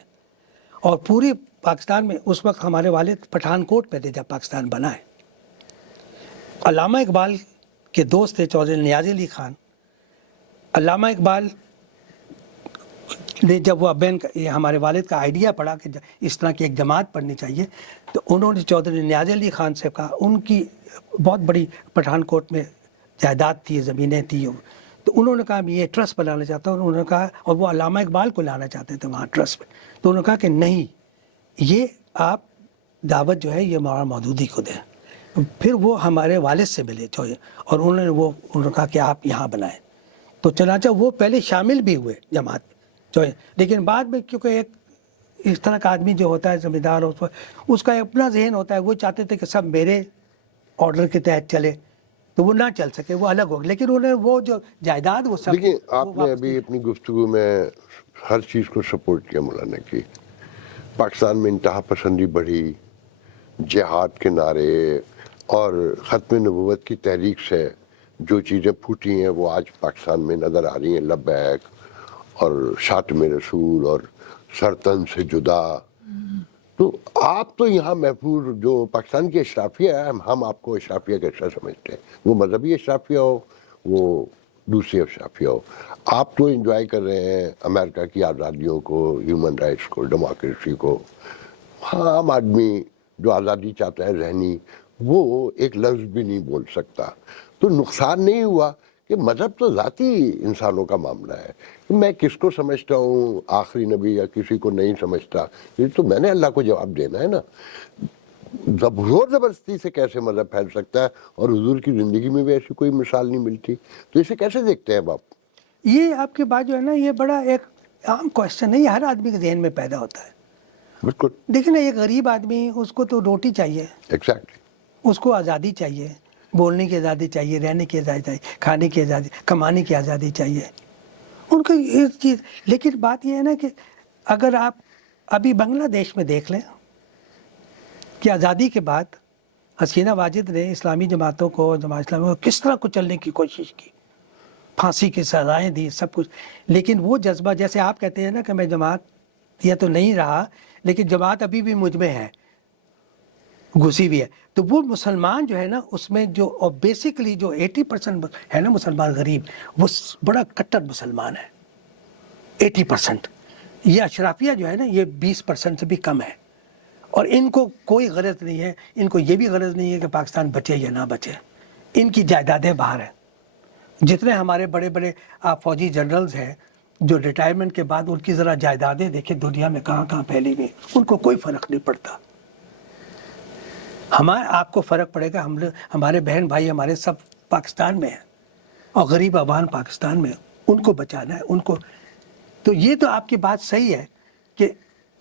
اور پورے پاکستان میں اس وقت ہمارے والد پٹھان کوٹ پہ تھے جب پاکستان بنا ہے. علامہ اقبال کے دوست تھے چودھری نیاز علی خان. علامہ اقبال نے جب وہ ابین یہ ہمارے والد کا آئیڈیا پڑا کہ اس طرح کی ایک جماعت پڑھنی چاہیے، تو انہوں نے چودھری نیاز علی خان سے کہا، ان کی بہت بڑی پٹھان کوٹ میں جائیداد تھی، زمینیں تھیں، تو انہوں نے کہا میں یہ ٹرسٹ بنانا چاہتا ہوں. انہوں نے کہا، اور وہ علامہ اقبال کو لانا چاہتے تھے وہاں ٹرسٹ میں، تو انہوں نے کہا کہ نہیں، یہ آپ دعوت جو ہے یہ مولانا مودودی کو دیں. پھر وہ ہمارے والد سے ملے اور انہوں نے کہا کہ آپ یہاں بنائیں. تو چنانچہ وہ پہلے شامل بھی ہوئے جماعت میں، لیکن بعد میں کیونکہ ایک اس طرح کا آدمی جو ہوتا ہے ذمہ دار، اس کا اپنا ذہن ہوتا ہے، وہ چاہتے تھے کہ سب میرے آرڈر کے تحت چلے، تو وہ نہ چل سکے، وہ الگ ہو گئے. لیکن انہوں نے وہ جو جائیداد وہ سب. لیکن آپ نے ابھی اپنی گفتگو میں ہر چیز کو سپورٹ کیا مولانا کی. پاکستان میں انتہا پسندی بڑھی، جہاد کے نعرے اور ختم نبوت کی تحریک سے جو چیزیں پھوٹی ہیں وہ آج پاکستان میں نظر آ رہی ہیں، لبیک اور شاتم رسول اور سرطن سے جدا. تو آپ تو یہاں محفوظ، جو پاکستان کی اشرافیہ ہے، ہم آپ کو اشرافیہ کیسا سمجھتے ہیں، وہ مذہبی اشرافیہ ہو، وہ دوسری اشرافیہ ہو. آپ تو انجوائے کر رہے ہیں امریکہ کی آزادیوں کو، ہیومن رائٹس کو، ڈیموکریسی کو. ہاں، عام آدمی جو آزادی چاہتا ہے ذہنی، وہ ایک لفظ بھی نہیں بول سکتا. تو نقصان نہیں ہوا کہ مذہب تو ذاتی انسانوں کا معاملہ ہے. میں کس کو سمجھتا ہوں آخری نبی یا کسی کو نہیں سمجھتا, یہ تو میں نے اللہ کو جواب دینا ہے نا. زور زبردستی سے کیسے مذہب پھیل سکتا ہے, اور حضور کی زندگی میں بھی ایسی کوئی مثال نہیں ملتی, تو اسے کیسے دیکھتے ہیں آپ؟ یہ آپ کی بات جو ہے نا, یہ بڑا ایک عام کوشچن ہے, یہ ہر آدمی کے ذہن میں پیدا ہوتا ہے. بالکل دیکھیں نا, ایک غریب آدمی, اس کو تو روٹی چاہیے, ایگزیکٹلی. اس کو آزادی چاہیے, بولنے کی آزادی چاہیے, رہنے کی آزادی چاہیے, کھانے کی آزادی, کمانے کی آزادی چاہیے ان کو یہ چیز. لیکن بات یہ ہے نا کہ اگر آپ ابھی بنگلہ دیش میں دیکھ لیں کہ آزادی کے بعد حسینہ واجد نے اسلامی جماعتوں کو, جماعت اسلامی کو کس طرح کچلنے کی کوشش کی, پھانسی کی سزائیں دی, سب کچھ. لیکن وہ جذبہ, جیسے آپ کہتے ہیں نا کہ میں جماعت یہ تو نہیں رہا, لیکن جماعت ابھی بھی مجھ میں ہے, گھسی ہوئی ہے. تو وہ مسلمان جو ہے نا, اس میں جو اور بیسیکلی جو 80% ہے نا مسلمان غریب, وہ بڑا کٹر مسلمان ہے 80%. یہ اشرافیہ جو ہے نا, یہ 20% سے بھی کم ہے. اور ان کو کوئی غرض نہیں ہے, ان کو یہ بھی غرض نہیں ہے کہ پاکستان بچے یا نہ بچے. ان کی جائیدادیں باہر ہیں. جتنے ہمارے بڑے بڑے فوجی جنرلز ہیں جو ریٹائرمنٹ کے بعد, ان کی ذرا جائیدادیں دیکھیں دنیا میں کہاں کہاں پھیلی ہوئی, ان کو کوئی فرق نہیں پڑتا. آپ کو فرق پڑے گا, ہمارے بہن بھائی ہمارے سب پاکستان میں ہیں, اور غریب عوام پاکستان میں, ان کو بچانا ہے ان کو. تو یہ تو آپ کی بات صحیح ہے کہ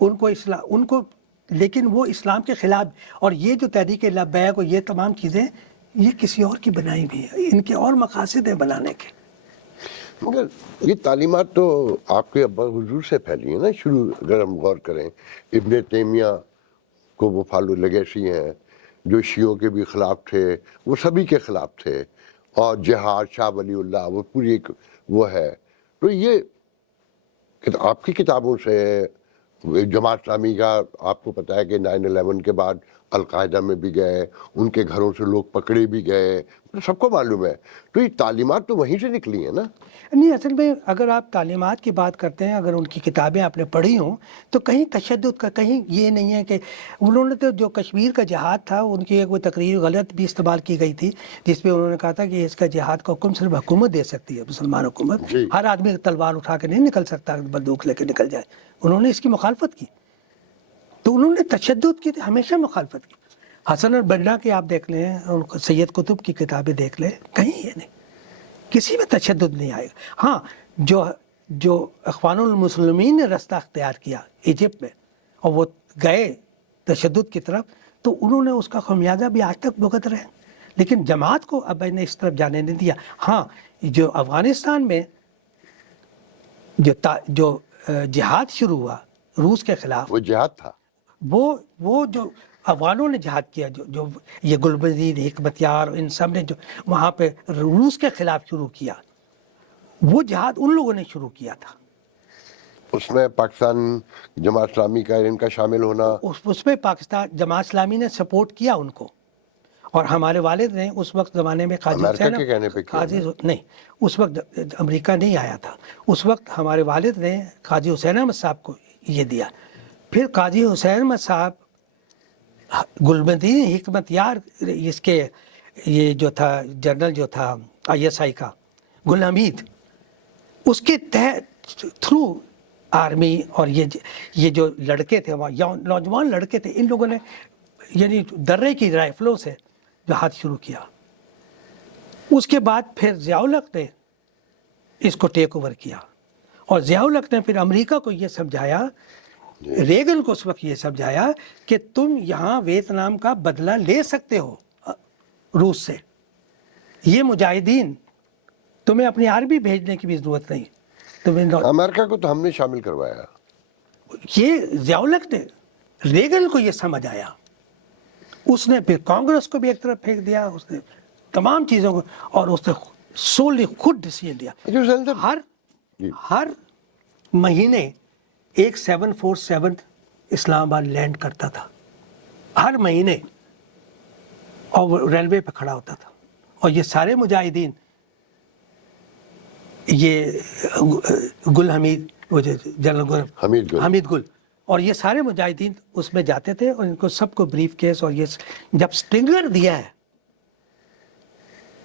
ان کو لیکن وہ اسلام کے خلاف. اور یہ جو تحریک لبیک اور یہ تمام چیزیں, یہ کسی اور کی بنائی بھی ہیں, ان کے اور مقاصد ہیں بنانے کے. مگر یہ تعلیمات تو آپ کے ابا حضور سے پھیلی ہیں نا شروع. اگر ہم غور کریں, ابن تیمیہ کو وہ فالو لیگیسی ہیں, جو شیعوں کے بھی خلاف تھے, وہ سبھی کے خلاف تھے. اور جہاد, شاہ ولی اللہ, وہ پوری ایک وہ ہے. تو یہ آپ کی کتابوں سے, جماعت اسلامی کا آپ کو پتہ ہے کہ 9/11 کے بعد القاعدہ میں بھی گئے, ان کے گھروں سے لوگ پکڑے بھی گئے, سب کو معلوم ہے. تو یہ تعلیمات تو وہیں سے نکلی ہیں نا. نہیں, اصل میں اگر آپ تعلیمات کی بات کرتے ہیں, اگر ان کی کتابیں آپ نے پڑھی ہوں, تو کہیں تشدد کا, کہیں یہ نہیں ہے کہ انہوں نے تو جو کشمیر کا جہاد تھا, ان کی ایک وہ تقریر غلط بھی استعمال کی گئی تھی, جس پہ انہوں نے کہا تھا کہ اس کا جہاد کا حکم صرف حکومت دے سکتی ہے, مسلمان حکومت. ہر آدمی تلوار اٹھا کے نہیں نکل سکتا, بندوق لے کے نکل جائے. انہوں نے اس کی مخالفت کی. تو انہوں نے تشدد کی ہمیشہ مخالفت کی. حسن البنا کے آپ دیکھ لیں, سید قطب کی کتابیں دیکھ لیں, کہیں یہ نہیں, کسی میں تشدد نہیں آئے گا. ہاں, جو اخوان المسلمین نے رستہ اختیار کیا ایجپٹ میں, اور وہ گئے تشدد کی طرف, تو انہوں نے اس کا خمیازہ بھی آج تک بھگت رہے ہیں. لیکن جماعت کو اب نے اس طرف جانے نہیں دیا. ہاں, جو افغانستان میں جو جہاد شروع ہوا روس کے خلاف, وہ جہاد تھا. وہ جو افغانوں نے جہاد کیا, جو یہ گلبدین, حکمت یار, ان سب نے جو وہاں پہ روس کے خلاف شروع کیا, وہ جہاد ان لوگوں نے شروع کیا تھا. اس میں پاکستان جماعت اسلامی کا, ان کا شامل ہونا, اس میں پاکستان جماعت اسلامی نے سپورٹ کیا ان کو. اور ہمارے والد نے اس وقت زمانے میں امریکہ کے کہنے پہ کیا نہیں, اس وقت امریکہ نہیں آیا تھا. اس وقت ہمارے والد نے قاضی حسین احمد صاحب کو یہ دیا. پھر قاضی حسین احمد صاحب, گلبدین حکمت یار, اس کے یہ جو تھا جنرل جو تھا ISI کا, گل حمید, اس کے تھرو آرمی, اور یہ جو لڑکے تھے وہاں, نوجوان لڑکے تھے, ان لوگوں نے یعنی درے کی رائفلوں سے جہاد شروع کیا. اس کے بعد پھر ضیاء الحق نے اس کو ٹیک اوور کیا, اور ضیاء الحق نے پھر امریکہ کو یہ سمجھایا, ریگن کو اس وقت یہ سمجھایا کہ تم یہاں ویتنام کا بدلہ لے سکتے ہو روس سے, یہ مجاہدین, تمہیں اپنی آرمی بھیجنے کی بھی ضرورت نہیں. امریکہ کو تو ہم نے شامل کروایا. یہ ضیاء الحق نے, ریگن کو یہ سمجھ آیا, اس نے پھر کانگریس کو بھی ایک طرف پھینک دیا, اس نے تمام چیزوں کو, اور اس نے سوللی خود ڈیسیژن لیا. ہر مہینے ایک 747 اسلام آباد لینڈ کرتا تھا, ہر مہینے, اور وہ ریلوے پہ کھڑا ہوتا تھا. اور یہ سارے مجاہدین, یہ گل حمید, وہ جنرل حمید گل, اور یہ سارے مجاہدین اس میں جاتے تھے, اور ان کو سب کو بریف کیس, اور یہ جب سٹنگر دیا ہے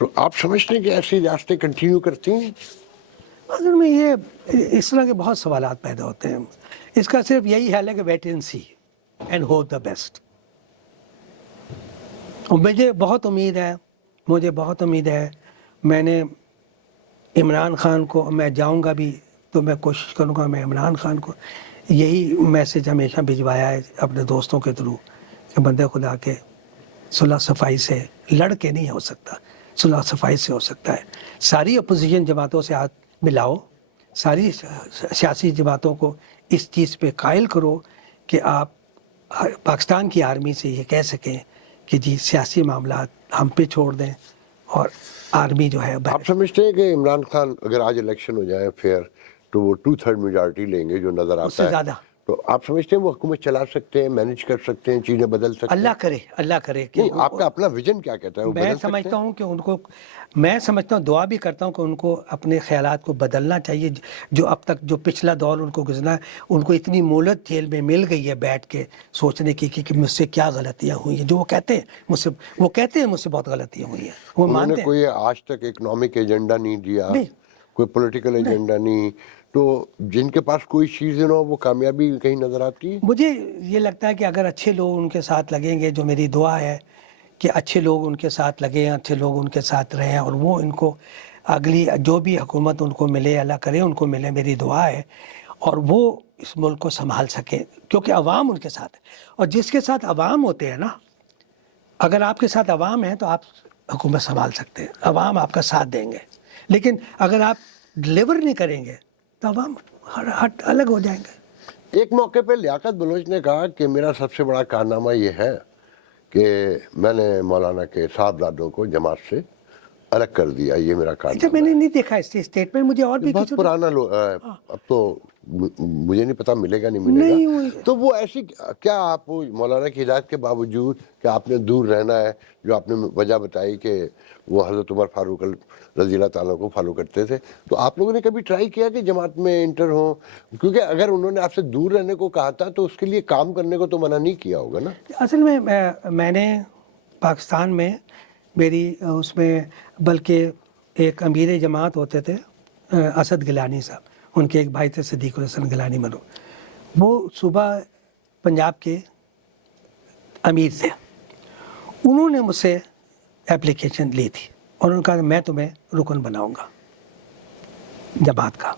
تو آپ سمجھتے ہیں کہ ایسی ریاستیں کنٹینیو کرتی ہیں؟ اصل میں یہ اس طرح کے بہت سوالات پیدا ہوتے ہیں. اس کا صرف یہی حل ہے کہ wait and see and hope the best. مجھے بہت امید ہے. میں نے عمران خان کو، میں جاؤں گا بھی تو میں کوشش کروں گا میں عمران خان کو یہی میسج ہمیشہ بھجوایا ہے اپنے دوستوں کے تھرو کہ بندے خدا کے صلح صفائی سے لڑ کے نہیں ہو سکتا، صلح صفائی سے ہو سکتا ہے. ساری اپوزیشن جماعتوں سے ہاتھ ملاؤ، ساری سیاسی جماعتوں کو اس چیز پہ قائل کرو کہ آپ پاکستان کی آرمی سے یہ کہہ سکیں کہ جی سیاسی معاملات ہم پہ چھوڑ دیں اور آرمی جو ہے. آپ سمجھتے ہیں کہ عمران خان اگر آج الیکشن ہو جائے پھر تو وہ 2/3 میجارٹی لیں گے جو نظر اس سے آتا ہے، زیادہ تو آپ سمجھتے ہیں وہ حکومت چلا سکتے ہیں، مینیج کر سکتے ہیں، چیزیں بدل سکتے ہیں؟ اللہ کرے کہ نہیں، آپ کا اپنا ویژن کیا کہتا ہے؟ وہ میں بدل سکتے سمجھتا ہیں؟ ہوں کہ ان کو، میں سمجھتا ہوں، دعا بھی کرتا ہوں کہ ان کو اپنے خیالات کو بدلنا چاہیے. جو اب تک جو پچھلا دور ان کو گزرا ہے، ان کو اتنی مہلت جیل میں مل گئی ہے بیٹھ کے سوچنے کی کہ مجھ سے کیا غلطیاں ہوئی ہیں. جو وہ کہتے ہیں مجھ سے بہت غلطیاں ہوئی ہیں، وہ انہوں نے مانتے ہیں. کوئی آج تک اکنامک ایجنڈا نہیں دیا، نہیں. کوئی پولیٹیکل ایجنڈا نہیں، تو جن کے پاس کوئی چیز نہ ہو وہ کامیابی کہیں نظر آتی ہے؟ مجھے یہ لگتا ہے کہ اگر اچھے لوگ ان کے ساتھ لگیں گے، جو میری دعا ہے کہ اچھے لوگ ان کے ساتھ لگیں، اچھے لوگ ان کے ساتھ رہیں، اور وہ ان کو اگلی جو بھی حکومت ان کو ملے، اللہ کرے ان کو ملے، میری دعا ہے، اور وہ اس ملک کو سنبھال سکیں کیونکہ عوام ان کے ساتھ ہے. اور جس کے ساتھ عوام ہوتے ہیں نا، اگر آپ کے ساتھ عوام ہیں تو آپ حکومت سنبھال سکتے ہیں، عوام آپ کا ساتھ دیں گے. لیکن اگر آپ ڈلیور نہیں کریں گے تو عوام ہٹ الگ ہو جائیں گے. ایک موقع پہ لیاقت بلوچ نے کہا کہ میرا سب سے بڑا کارنامہ یہ ہے کہ میں نے مولانا کے صاحبزادوں کو جماعت سے الگ کر دیا، یہ میرا اچھا، کارنامہ میں نے ہے. نہیں دیکھا اس اسٹیٹمنٹ، مجھے اور بھی بہت کچھ پرانا اب تو مجھے نہیں پتا ملے گا نہیں ملے نہیں گا. ہوئی. تو وہ ایسی کیا آپ مولانا کی ہدایت کے باوجود کہ آپ نے دور رہنا ہے، جو آپ نے وجہ بتائی کہ وہ حضرت عمر فاروق رضی اللہ تعالیٰ کو فالو کرتے تھے، تو آپ لوگوں نے کبھی ٹرائی کیا کہ جماعت میں انٹر ہوں؟ کیونکہ اگر انہوں نے آپ سے دور رہنے کو کہا تھا تو اس کے لیے کام کرنے کو تو منع نہیں کیا ہوگا نا؟ اصل میں نے پاکستان میں میری اس میں، بلکہ ایک امیر جماعت ہوتے تھے اسد گیلانی صاحب، ان کے ایک بھائی تھے صدیق الحسن گیلانی منو، وہ صوبہ پنجاب کے امیر تھے. انہوں نے مجھ سے اپلیکیشن لی تھی اور انہوں نے کہا میں تمہیں رکن بناؤں گا جماعت کا.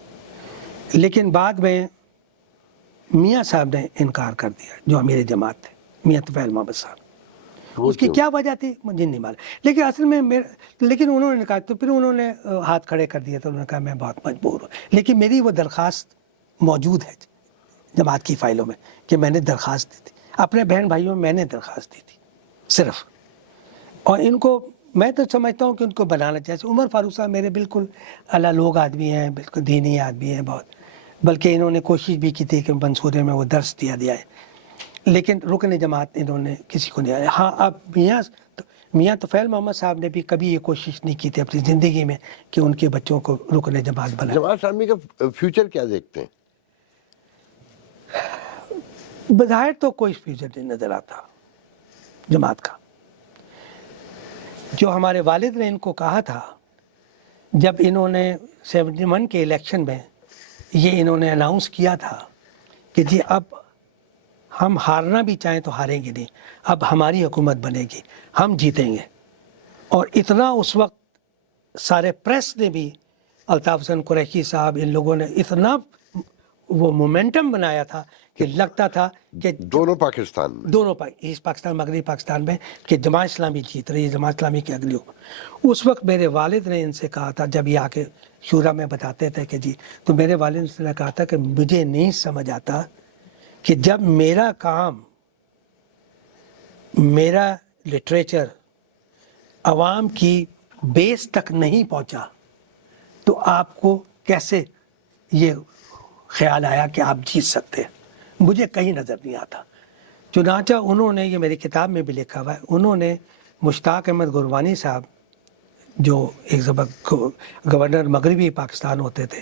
لیکن بعد میں میاں صاحب نے انکار کر دیا، جو امیر جماعت تھے، میاں طفیل محمد صاحب. اس کی کیا وجہ تھی مجھے نہیں معلوم، لیکن اصل میں لیکن انہوں نے کہا، تو پھر انہوں نے ہاتھ کھڑے کر دیے، تو انہوں نے کہا میں بہت مجبور ہوں. لیکن میری وہ درخواست موجود ہے جماعت کی فائلوں میں کہ میں نے درخواست دی تھی، اپنے بہن بھائیوں میں نے درخواست دی تھی صرف. اور ان کو میں تو سمجھتا ہوں کہ ان کو بنانا چاہیے. عمر فاروق صاحب میرے بالکل اللہ لوگ آدمی ہیں، بالکل دینی آدمی ہیں بہت، بلکہ انہوں نے کوشش بھی کی تھی کہ منصورے میں وہ درس دیا ہے، لیکن رکن جماعت انہوں نے کسی کو نہیں آیا. ہاں، اب میاں طفیل محمد صاحب نے بھی کبھی یہ کوشش نہیں کی تھی اپنی زندگی میں کہ ان کے بچوں کو رکن جماعت بنائے. جماعت اسلامی کا فیوچر کیا دیکھتے ہیں؟ بظاہر تو کوئی فیوچر نہیں نظر آتا جماعت کا. جو ہمارے والد نے ان کو کہا تھا جب انہوں نے 71 کے الیکشن میں یہ انہوں نے اناؤنس کیا تھا کہ جی اب ہم ہارنا بھی چاہیں تو ہاریں گے نہیں، اب ہماری حکومت بنے گی، ہم جیتیں گے. اور اتنا اس وقت سارے پریس نے بھی، الطاف حسن قریشی صاحب، ان لوگوں نے اتنا وہ مومنٹم بنایا تھا کہ لگتا تھا کہ دونوں پاکستان میں، دونوں ایسٹ پاکستان مغربی پاکستان میں، کہ جماعت اسلامی جیت رہی ہے، جماعت اسلامی کی اگلی ہو. اس وقت میرے والد نے ان سے کہا تھا، جب یہ آ کے شورا میں بتاتے تھے کہ جی، تو میرے والد نے کہا تھا کہ مجھے نہیں سمجھ آتا کہ جب میرا کام، میرا لٹریچر عوام کی بیس تک نہیں پہنچا تو آپ کو کیسے یہ خیال آیا کہ آپ جیت سکتے ہیں. مجھے کہیں نظر نہیں آتا. چنانچہ انہوں نے، یہ میری کتاب میں بھی لکھا ہوا ہے، انہوں نے مشتاق احمد گوروانی صاحب جو ایک گورنر مغربی پاکستان ہوتے تھے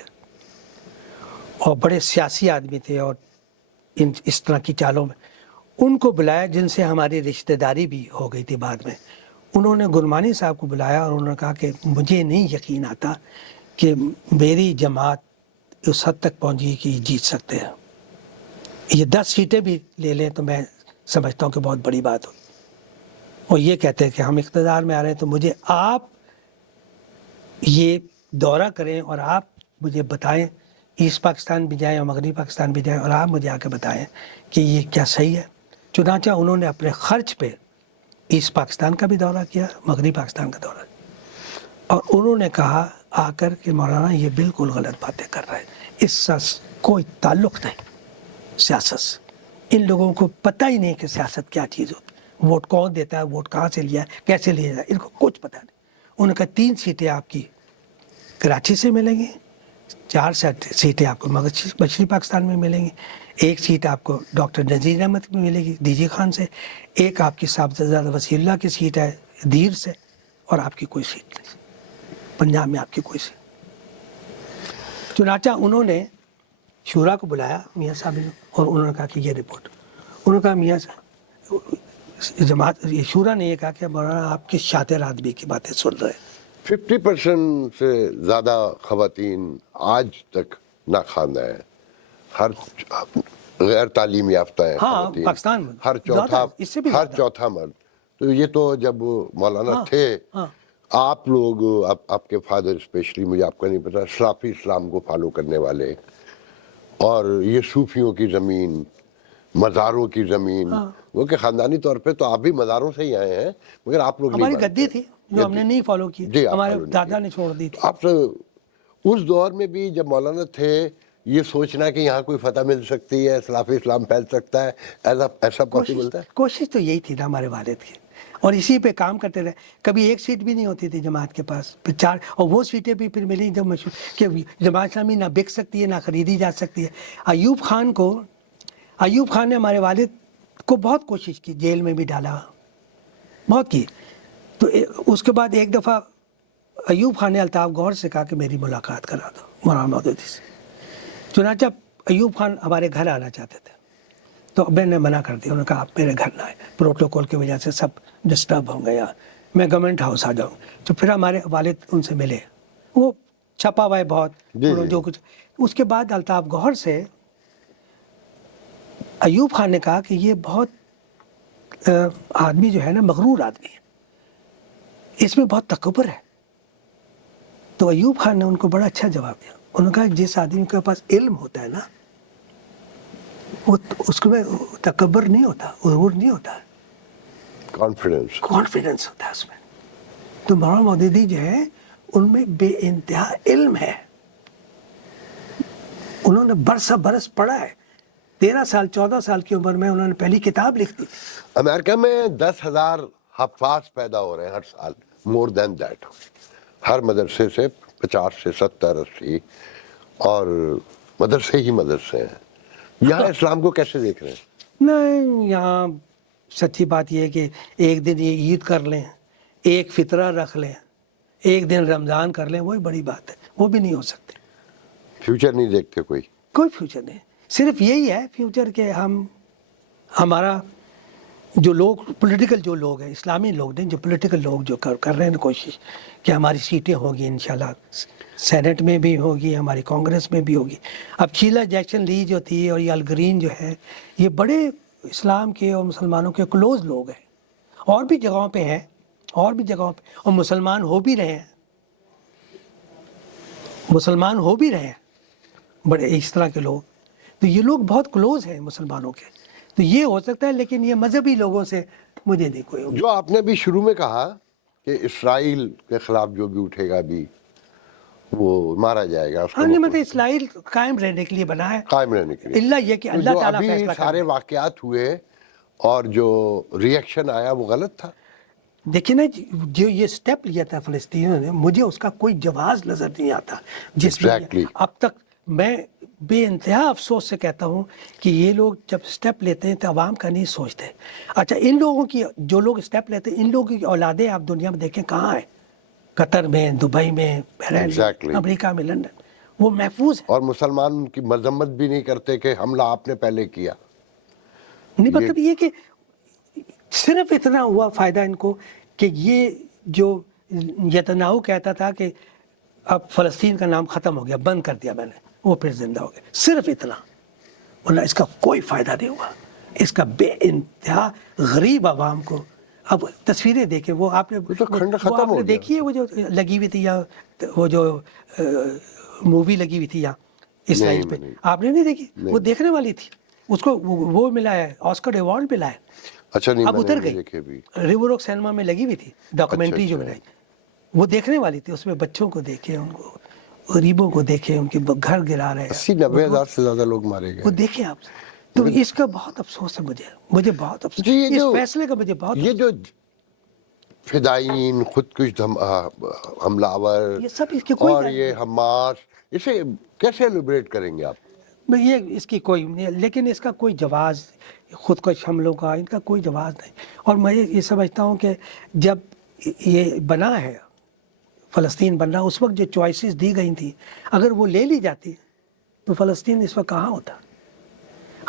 اور بڑے سیاسی آدمی تھے اور اس طرح کی چالوں میں، ان کو بلایا، جن سے ہماری رشتہ داری بھی ہو گئی تھی بعد میں. انہوں نے گرمانی صاحب کو بلایا اور انہوں نے کہا کہ مجھے نہیں یقین آتا کہ میری جماعت اس حد تک پہنچی کہ جیت سکتے ہیں، یہ 10 سیٹیں بھی لے لیں تو میں سمجھتا ہوں کہ بہت بڑی بات ہو. اور یہ کہتے ہیں کہ ہم اقتدار میں آ رہے ہیں تو مجھے آپ یہ دورہ کریں اور آپ مجھے بتائیں، ایسٹ پاکستان بھی جائیں اور مغربی پاکستان بھی جائیں، اور آپ مجھے آ کے بتائیں کہ یہ کیا صحیح ہے. چنانچہ انہوں نے اپنے خرچ پہ ایسٹ پاکستان کا بھی دورہ کیا، مغربی پاکستان کا دورہ، اور انہوں نے کہا آ کر کہ مولانا یہ بالکل غلط باتیں کر رہے ہیں، اس سے کوئی تعلق نہیں سیاست سے، ان لوگوں کو پتہ ہی نہیں کہ سیاست کیا چیز ہوتی ہے، ووٹ کون دیتا ہے، ووٹ کہاں سے لیا ہے، کیسے لیا جائے، ان کو کچھ پتہ نہیں. انہوں نے کہا 3 سیٹیں آپ کی کراچی سے ملیں گی، 4 سیٹیں آپ کو مشرقی پاکستان میں ملیں گی، 1 سیٹ آپ کو ڈاکٹر نذیر احمد میں ملے گی ڈی جی خان سے، 1 آپ کی صاحبزادہ وسیع اللہ کی سیٹ ہے دیر سے، اور آپ کی کوئی سیٹ نہیں، پنجاب میں آپ کی کوئی سیٹ. چنانچہ انہوں نے شورا کو بلایا میاں صاحب نے، اور انہوں نے کہا کہ یہ رپورٹ، انہوں نے کہا میاں صاحب جماعت یہ شورا نے یہ کہا کہ مولانا آپ کے شاطر آدمی کی باتیں سن رہے ہیں. 50% سے زیادہ خواتین آج تک ناخواندہ ہیں، ہر غیر تعلیم یافتہ ہیں ہاں خواتین، پاکستان میں ہر زیادہ، اس سے بھی ہر زیادہ. چوتھا مرد. تو یہ تو جب مولانا ہاں، تھے، ہاں. آپ لوگ آپ کے فادر اسپیشلی، مجھے آپ کا نہیں پتا، صافی اسلام کو فالو کرنے والے، اور یہ صوفیوں کی زمین، مزاروں کی زمین، وہ کہ خاندانی طور پہ تو آپ بھی مزاروں سے ہی آئے ہیں، مگر آپ لوگ نہیں ہماری مانتے. گدی تھی جو ہم نے نہیں فالو کی، جی، آپ ہمارے فالو نہیں دادا کیے. نے چھوڑ دی تھی. آپ سے اس دور میں بھی جب مولانا تھے، یہ سوچنا کہ یہاں کوئی فتح مل سکتی ہے، اسلاف اسلام پھیل سکتا ہے، ایسا پاسبل تھا؟ کوشش تو یہی تھی نا ہمارے والد کی، اور اسی پہ کام کرتے رہے. کبھی 1 سیٹ بھی نہیں ہوتی تھی جماعت کے پاس، پھر 4، اور وہ سیٹیں بھی پھر ملی جب مشہور کہ جماعت اسلامی نہ بک سکتی ہے نہ خریدی جا سکتی ہے. ایوب خان نے ہمارے والد کو بہت کوشش کی، جیل میں بھی ڈالا، بہت کی. تو اس کے بعد ایک دفعہ ایوب خان نے الطاف گوہر سے کہا کہ میری ملاقات کرا دو مولانا مودودی سے. چنانچہ ایوب خان ہمارے گھر آنا چاہتے تھے تو میں نے منع کر دیا. انہوں نے کہا آپ میرے گھر نہ آئے، پروٹوکول کی وجہ سے سب ڈسٹرب ہوں گے، یہاں میں گورنمنٹ ہاؤس آ جاؤں. تو پھر ہمارے والد ان سے ملے، وہ چھپا ہوا ہے بہت جو کچھ. اس کے بعد الطاف گوہر سے ایوب خان نے کہا کہ یہ بہت آدمی جو ہے نا مغرور آدمی ہے، اس میں بہت تکبر ہے. تو ایوب خان نے ان کو بڑا اچھا جواب دیا. انہوں نے کہا جس آدمی کے پاس علم ہوتا ہے نا، وہ اس میں تکبر نہیں ہوتا، غرور نہیں ہوتا، کانفیڈنس ہوتا ہے اس میں. تو مولانا مودودی جو ہے ان میں بے انتہا علم ہے، انہوں نے برس پڑھا ہے. 13 سال 14 سال کی عمر میں انہوں نے پہلی کتاب لکھ دی. امریکہ میں 10,000 حفاظ پیدا ہو رہے ہیں ہر سال، مور دین دیٹ. ہر مدرسے سے 50 سے 70 80، اور مدرسے ہی مدرسے ہیں. یہاں اسلام کو کیسے دیکھ رہے ہیں؟ نہیں، یہاں سچی بات یہ ہے کہ ایک دن یہ عید کر لیں، ایک فطرہ رکھ لیں، ایک دن رمضان کر لیں، وہی بڑی بات ہے. وہ بھی نہیں ہو سکتے. فیوچر نہیں دیکھتے کوئی فیوچر نہیں. صرف یہی ہے فیوچر کہ ہمارا جو لوگ پولیٹیکل جو لوگ ہیں، اسلامی لوگ نہیں، جو پولیٹیکل لوگ جو کر رہے ہیں کوشش کہ ہماری سیٹیں ہوگی انشاءاللہ، سینٹ میں بھی ہوگی، ہماری کانگریس میں بھی ہوگی. اب شیلا جیکسن لی جو تھی اور یہ الگرین جو ہے، یہ بڑے اسلام کے اور مسلمانوں کے کلوز لوگ ہیں، اور بھی جگہوں پہ ہیں، اور مسلمان ہو بھی رہے ہیں، بڑے اس طرح کے لوگ. تو یہ لوگ بہت کلوز ہیں مسلمانوں کے. تو یہ ہو سکتا ہے، لیکن یہ مذہبی لوگوں سے مجھے نہیں کوئی جو آپ نے بھی شروع میں کہا کہ اسرائیل کے خلاف جو بھی اٹھے گا بھی وہ مارا جائے گا. ہاں، نہیں مطلب اسرائیل قائم رہنے کے لیے بنا ہے، قائم رہنے کے لیے. اللہ یہ کہ اللہ تعالیٰ ابھی فیصلہ سارے واقعات ہوئے اور جو ریئیکشن آیا وہ غلط تھا. دیکھیں نا، جو یہ سٹیپ لیا تھا فلسطینیوں نے، مجھے اس کا کوئی جواز نظر نہیں آتا. جس میں اب تک میں بے انتہا افسوس سے کہتا ہوں کہ یہ لوگ جب سٹیپ لیتے ہیں تو عوام کا نہیں سوچتے. اچھا، ان لوگوں کی جو لوگ سٹیپ لیتے ہیں، ان لوگوں کی اولادیں آپ دنیا میں دیکھیں کہاں ہیں، قطر میں، دبئی میں، بحرین میں، امریکہ میں، لندن، وہ محفوظ ہیں. اور مسلمان ان کی مذمت بھی نہیں کرتے کہ حملہ آپ نے پہلے کیا. نہیں، مطلب یہ کہ صرف اتنا ہوا فائدہ ان کو کہ یہ جو یتناہو کہتا تھا کہ اب فلسطین کا نام ختم ہو گیا, بند کر دیا میں نے, وہ پھر زندہ ہو گیا, صرف اتنا, ورنہ اس کا کوئی فائدہ نہیں ہوا. اس کا بے انتہا غریب عوام کو, اب تصویریں دیکھیں, وہ آپ نے تو کھنڈ ختم وہ آپ ہو نے گیا. دیکھی ہے, وہ جو لگی ہوئی تھی, یا وہ جو مووی لگی ہوئی تھی یا اسرائیل پہ, آپ نے نہیں دیکھی؟ وہ دیکھنے والی تھی, اس کو وہ ملا ہے, آسکر ایوارڈ ملا ہے. اچھا نہیں, اب میں ادھر نے گئی, دیکھے ابھی. ریور آف سینما میں لگی ہوئی تھی ڈاکومنٹری جو اچھا. بنائی, وہ دیکھنے والی تھی. اس میں بچوں کو دیکھے, ان کو غریبوں کو دیکھے, ان کے گھر گرا رہے ہیں, 80-90 ہزار سے زیادہ لوگ مارے وہ گئے. دیکھیں آپ. تو اس کا بہت افسوس ہے مجھے بہت افسوس, جی, یہ اس جو فیصلے کا مجھے بہت یہ جو فدائین, خودکش حملہ آور یہ سب اس کی کوئی اور غلطی یہ حماس, اسے کیسے ایلیبریٹ کریں گے آپ؟ یہ اس کی کوئی, لیکن اس کا کوئی جواز, خود کش حملوں کا ان کا کوئی جواز نہیں. اور میں یہ سمجھتا ہوں کہ جب یہ بنا ہے, فلسطین بن رہا, اس وقت جو چوائسیز دی گئی تھیں, اگر وہ لے لی جاتی تو فلسطین اس وقت کہاں ہوتا.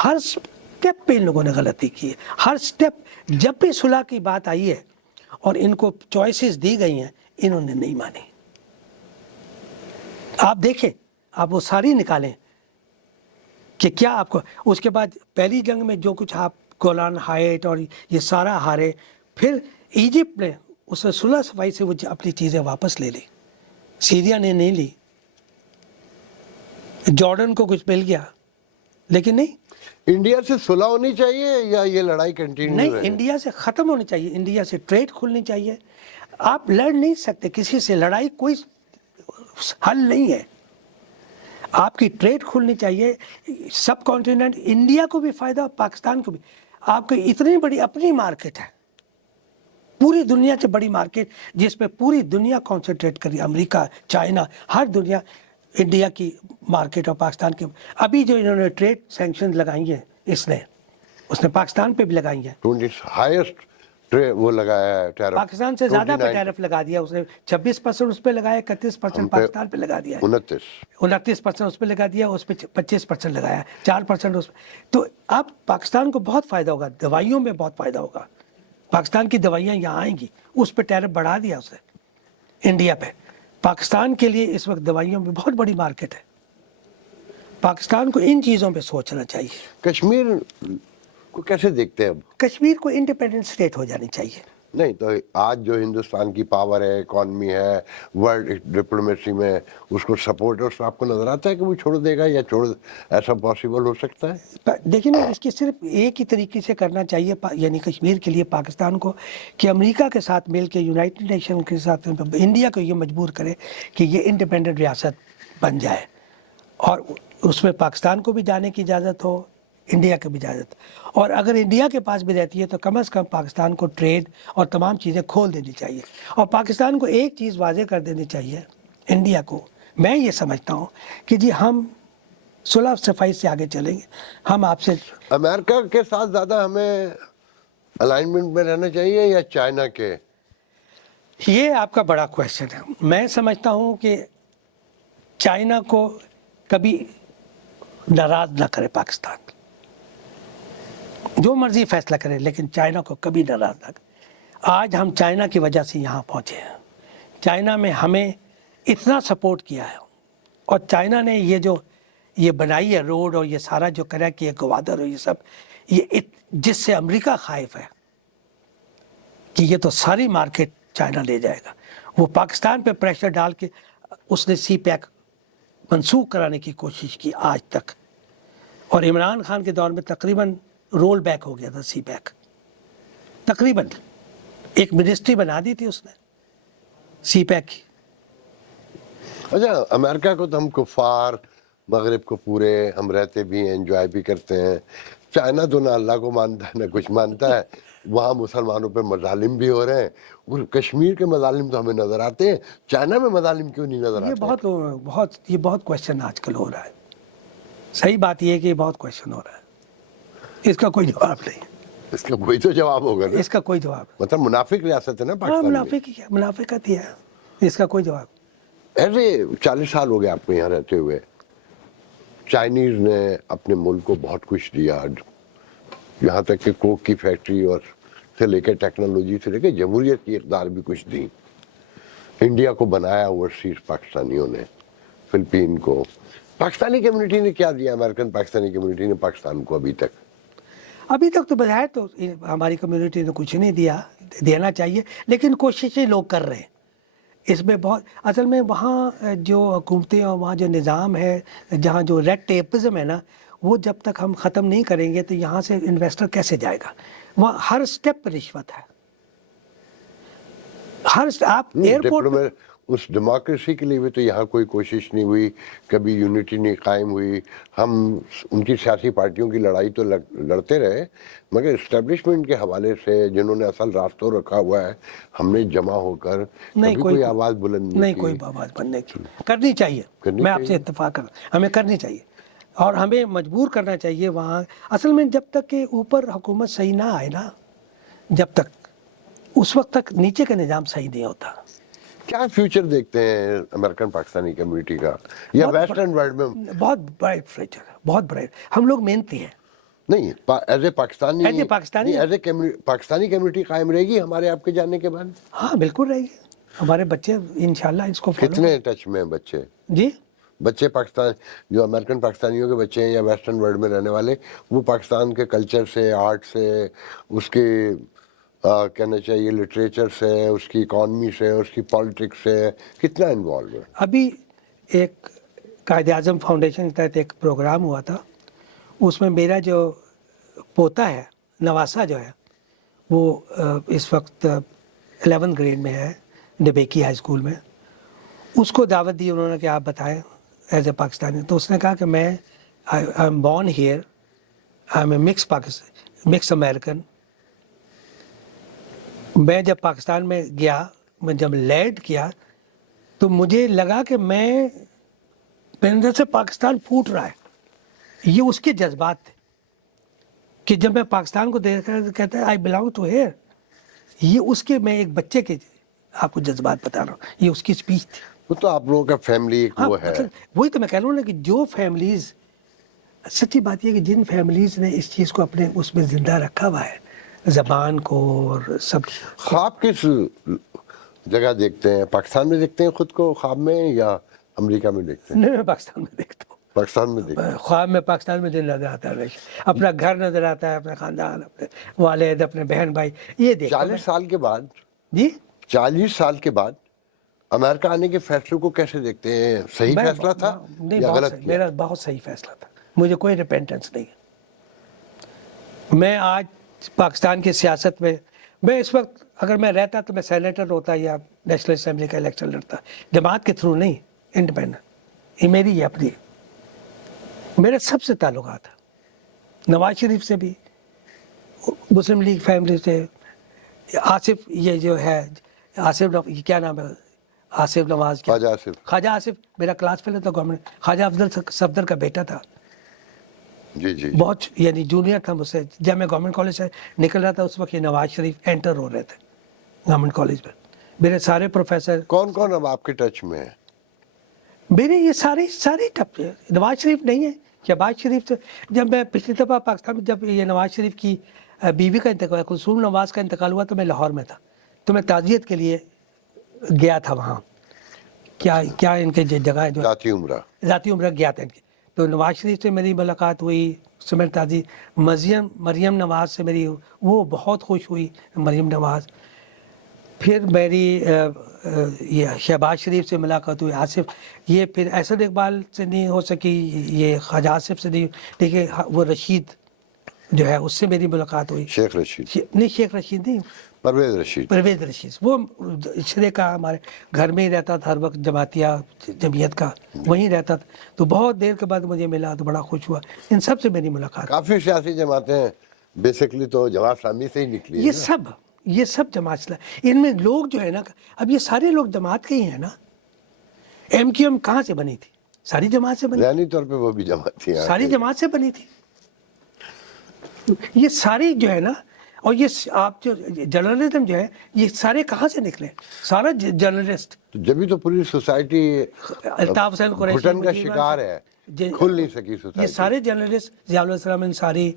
ہر سٹیپ پہ ان لوگوں نے غلطی کی ہے, ہر سٹیپ. جب بھی صلح کی بات آئی ہے اور ان کو چوائسیز دی گئی ہیں, انہوں نے نہیں مانی. آپ دیکھیں, آپ وہ ساری نکالیں کہ کیا آپ کو, اس کے بعد پہلی جنگ میں جو کچھ آپ گولان ہائٹ اور یہ سارا ہارے, پھر ایجپٹ نے اس نے صلح صفائی سے وہ اپنی چیزیں واپس لے لی, سیریا نے نہیں لی, جارڈن کو کچھ مل گیا, لیکن نہیں. انڈیا سے صلح ہونی چاہیے یا یہ لڑائی کنٹینیو نہیں, رہے؟ انڈیا سے ختم ہونی چاہیے, انڈیا سے ٹریڈ کھلنی چاہیے. آپ لڑ نہیں سکتے کسی سے, لڑائی کوئی حل نہیں ہے. آپ کی ٹریڈ کھلنی چاہیے, سب کانٹیننٹ, انڈیا کو بھی فائدہ, پاکستان کو بھی. آپ کی اتنی بڑی اپنی مارکیٹ ہے, پوری دنیا سے بڑی مارکیٹ, جس پہ پوری دنیا کانسنٹریٹ کری, امریکہ, چائنا, ہر دنیا انڈیا کی مارکیٹ اور پاکستان کی. ابھی جو انہوں نے ٹریڈ سینکشن لگائی ہیں, اس نے پاکستان پہ بھی لگائی ہیں. ہائیسٹ وہ لگایا ہے ٹیرف, پاکستان سے زیادہ پہ ٹیرف لگا دیا اس نے, 26% اس پہ لگایا, 31% پاکستان پہ لگا دیا, 29% اس پہ لگا دیا, اس پہ 25% لگایا, 4% اس پہ. تو اب پاکستان کو بہت فائدہ ہوگا, دوائیوں میں بہت فائدہ ہوگا. پاکستان کی دوائیاں یہاں آئیں گی, اس پہ ٹیرف بڑھا دیا اس نے انڈیا پہ. پاکستان کے لیے اس وقت دوائیوں میں بہت بڑی مارکیٹ ہے. پاکستان کو ان چیزوں پہ سوچنا چاہیے. کشمیر کو کیسے دیکھتے ہیں اب؟ کشمیر کو انڈیپینڈنٹ اسٹیٹ ہو جانی چاہیے. نہیں تو آج جو ہندوستان کی پاور ہے, اکانومی ہے, ورلڈ ڈپلومیسی میں اس کو سپورٹ ہے, اس میں آپ کو نظر آتا ہے کہ وہ چھوڑ دے گا یا ایسا پاسبل ہو سکتا ہے؟ دیکھیں نا, اس کی صرف ایک ہی طریقے سے کرنا چاہیے, یعنی کشمیر کے لیے پاکستان کو, کہ امریکہ کے ساتھ مل کے, یونائٹڈ نیشن کے ساتھ انڈیا کو یہ مجبور کرے کہ یہ انڈیپینڈنٹ ریاست بن جائے, اور اس میں پاکستان کو بھی جانے کی اجازت ہو, انڈیا کی بھی اجازت. اور اگر انڈیا کے پاس بھی رہتی ہے تو کم از کم پاکستان کو ٹریڈ اور تمام چیزیں کھول دینی چاہیے. اور پاکستان کو ایک چیز واضح کر دینی چاہیے انڈیا کو, میں یہ سمجھتا ہوں کہ جی ہم صلح صفائی سے آگے چلیں گے, ہم آپ سے. امریکہ کے ساتھ زیادہ ہمیں الائنمنٹ میں رہنا چاہیے یا چائنا کے؟ یہ آپ کا بڑا کویشچن ہے. میں سمجھتا ہوں کہ چائنا کو کبھی ناراض نہ کرے پاکستان, جو مرضی فیصلہ کرے, لیکن چائنا کو کبھی ناراض نہ کرے. آج ہم چائنا کی وجہ سے یہاں پہنچے ہیں. چائنا میں ہمیں اتنا سپورٹ کیا ہے, اور چائنا نے یہ بنائی ہے روڈ, اور یہ سارا جو کرا کہ یہ گوادر اور یہ سب, یہ جس سے امریکہ خائف ہے کہ یہ تو ساری مارکیٹ چائنا لے جائے گا. وہ پاکستان پہ پریشر ڈال کے اس نے سی پیک منسوخ کرانے کی کوشش کی آج تک, اور عمران خان کے دور میں تقریباً رول بیک ہو گیا تھا سی پیک. تقریباً ایک منسٹری بنا دی تھی اس نے سی پیک کی. اچھا, امریکہ کو تو ہم کفار, مغرب کو پورے ہم رہتے بھی ہیں, انجوائے بھی کرتے ہیں. چائنا تو نہ اللہ کو مانتا ہے نہ کچھ مانتا ہے, وہاں مسلمانوں پہ مظالم بھی ہو رہے ہیں. اور کشمیر کے مظالم تو ہمیں نظر آتے ہیں, چائنا میں مظالم کیوں نہیں نظر آتے؟ یہ بہت کویشچن آج کل ہو رہا ہے. صحیح بات یہ ہے کہ یہ بہت کویشچن ہو رہا ہے, اس کا کوئی جواب نہیں. اس کا کوئی تو جواب ہوگا نا, اس کا کوئی جواب نہیں. مطلب منافق ریاست ہے نا ہاں, پاکستان. منافقت ہی ہے, اس کا کوئی جواب. ایسے 40 سال ہو گئے آپ کو یہاں رہتے ہوئے, چائنیز نے اپنے ملک کو بہت کچھ دیا, یہاں تک کہ کوک کی فیکٹری اور سے لے کے ٹیکنالوجی سے لے کے جمہوریت کی اقدار بھی کچھ دی. انڈیا کو بنایا اوورسیز پاکستانیوں نے, فلپین کو. پاکستانی کمیونٹی نے کیا دیا امریکن پاکستانی کمیونٹی نے پاکستان کو ابھی تک؟ ابھی تک تو بظاہر تو ہماری کمیونٹی نے کچھ نہیں دیا, دینا چاہیے, لیکن کوششیں لوگ کر رہے ہیں. اس میں بہت اصل میں وہاں جو حکومتیں اور وہاں جو نظام ہے, جہاں جو ریڈ ٹیپزم ہے نا, وہ جب تک ہم ختم نہیں کریں گے تو یہاں سے انویسٹر کیسے جائے گا؟ وہاں ہر سٹیپ پر رشوت ہے. آپ ایئرپورٹ اس ڈیموکریسی کے لیے بھی تو یہاں کوئی کوشش نہیں ہوئی, کبھی یونٹی نہیں قائم ہوئی. ہم ان کی سیاسی پارٹیوں کی لڑائی تو لڑتے رہے, مگر اسٹیبلشمنٹ کے حوالے سے جنہوں نے اصل راستوں رکھا ہوا ہے, ہم نے جمع ہو کر کبھی کوئی آواز بلند نہیں, کوئی آواز بننے کی کرنی چاہیے. میں آپ سے اتفاق کر, ہمیں کرنی چاہیے اور ہمیں مجبور کرنا چاہیے وہاں. اصل میں جب تک کہ اوپر حکومت صحیح نہ آئے نا, جب تک اس وقت تک نیچے کا نظام صحیح نہیں ہوتا. کیا فیوچر دیکھتے ہیں امریکن پاکستانی کمیونٹی کا یا ویسٹرن ورلڈ میں؟ بہت برائٹ فیوچر ہے, بہت برائٹ. ہم لوگ محنتی ہیں. نہیں, as a Pakistani, as a Pakistani, as a Pakistani community قائم رہے گی ہمارے آپ کے جانے کے بعد؟ ہاں بالکل رہے گی. ہمارے بچے انشاءاللہ اس کو کتنے ٹچ میں ہیں بچے؟ جی, بچے پاکستان جو امریکن پاکستانیوں کے بچے ہیں یا ویسٹرن ورلڈ میں رہنے والے, وہ پاکستان کے کلچر سے, آرٹ سے, اس کے کہنا چاہیے لٹریچر سے, اس کی اکانومی سے, اس کی پالیٹکس سے کتنا انوالو ہے؟ ابھی ایک قائد اعظم فاؤنڈیشن کے تحت ایک پروگرام ہوا تھا, اس میں میرا جو پوتا ہے نواسا جو ہے, وہ اس وقت 11 گریڈ میں ہے ڈبیکی ہائی اسکول میں. اس کو دعوت دی انہوں نے کہ آپ بتائیں ایز اے پاکستانی. تو اس نے کہا کہ میں I am born here, I am a mix American. میں جب پاکستان میں گیا, میں جب لینڈ کیا تو مجھے لگا کہ میرے اندر سے پاکستان پھوٹ رہا ہے. یہ اس کے جذبات تھے کہ جب میں پاکستان کو دیکھا تو کہتا ہے آئی بلانگ ٹو ہیئر. یہ اس کے, میں ایک بچے کے آپ کو جذبات بتا رہا ہوں, یہ اس کی اسپیچ تھی. وہ تو آپ لوگوں کا فیملی وہ ہے. وہی تو میں کہہ رہا ہوں نا کہ جو فیملیز, سچی بات یہ کہ جن فیملیز نے اس چیز کو اپنے اس میں زندہ رکھا ہوا ہے, زبان کو اور سب. خواب کس جگہ دیکھتے ہیں؟ پاکستان میں دیکھتے ہیں خود کو خواب میں یا امریکہ میں دیکھتے ہیں؟ نہیں, میں پاکستان میں دیکھتا ہوں. پاکستان میں دیکھتے ہیں خواب میں پاکستان میں دل نظر آتا ہے, اپنا گھر نظر آتا ہے, اپنا خاندان, اپنے والد, اپنے بہن بھائی. یہ دیکھ 40 سال کے بعد, جی 40 سال کے بعد امریکہ آنے کے فیصلے کو کیسے دیکھتے ہیں؟ صحیح فیصلہ تھا یا غلط کیا؟ میرا بہت صحیح فیصلہ تھا. مجھے کوئی ریپینٹنس نہیں ہے. میں آج پاکستان کی سیاست میں اس وقت اگر میں رہتا تو میں سینیٹر ہوتا یا نیشنل اسمبلی کا الیکشن لڑتا, جماعت کے تھرو نہیں, انڈیپینڈنٹ. یہ میری یہ اپنی, میرے سب سے تعلقات ہیں, نواز شریف سے بھی, مسلم لیگ فیملی سے, آصف یہ جو ہے آصف, کیا نام ہے, آصف نواز, خواجہ آصف میرا کلاس فیلو تھا گورنمنٹ. خواجہ افضل صفدر کا بیٹا تھا, جی جی, بہت یعنی جونیئر تھا مجھ سے. جب میں گورنمنٹ کالج سے نکل رہا تھا اس وقت یہ نواز شریف انٹر ہو رہے تھے گورنمنٹ کالج میں. میرے سارے پروفیسر, کون کون اب آپ کے ٹچ میں ہے؟ میرے یہ سارے ٹپ. نواز شریف نہیں ہے, شہباز شریف سے جب میں پچھلی دفعہ پاکستان میں, جب یہ نواز شریف کی بیوی کا انتقال, کلثوم نواز کا انتقال ہوا تو میں لاہور میں تھا, تو میں تعزیت کے لیے گیا تھا وہاں. کیا ان کے جگہ ہے جو ذاتی عمرہ گیا تھا ان کے. تو نواز شریف سے میری ملاقات ہوئی, سمر تازی, مریم نواز سے میری, وہ بہت خوش ہوئی مریم نواز. پھر میری یہ شہباز شریف سے ملاقات ہوئی, آصف, یہ پھر اسد اقبال سے نہیں ہو سکی, یہ خواجہ آصف سے نہیں, لیکن وہ رشید جو ہے اس سے میری ملاقات ہوئی. شیخ رشید نہیں, شیخ رشید نہیں, پرویز رشید. وہ عشرے کا ہمارے گھر میں ہی رہتا تھا ہر وقت, جماعتیہ جمعیت کا وہیں رہتا تھا. تو بہت دیر کے بعد مجھے ملا تو بڑا خوش ہوا. ان سب سے میری ملاقات. کافی سیاسی جماعتیں بیسکلی تو جماعت اسلامی سے ہی نکلی. یہ سب جماعت, ان میں لوگ جو ہے نا, اب یہ سارے لوگ جماعت کے ہی ہیں نا. ایم کیو ایم کہاں سے بنی تھی؟ ساری جماعت سے بنی. ذہنی طور پہ وہ بھی جماعت تھی, ساری جماعت سے بنی تھی. یہ ساری جو ہے نا, اور یہ آپ جو جرنلزم جو ہے یہ سارے کہاں سے نکلے؟ سارا جرنلسٹ تو جبھی تو پوری سوسائٹی الطاف حسین قریشی گھٹن کا مجیب شکار ہے، کھل نہیں سکی یہ سوسائٹی. سارے جرنلسٹ ضیاء الاسلام انصاری،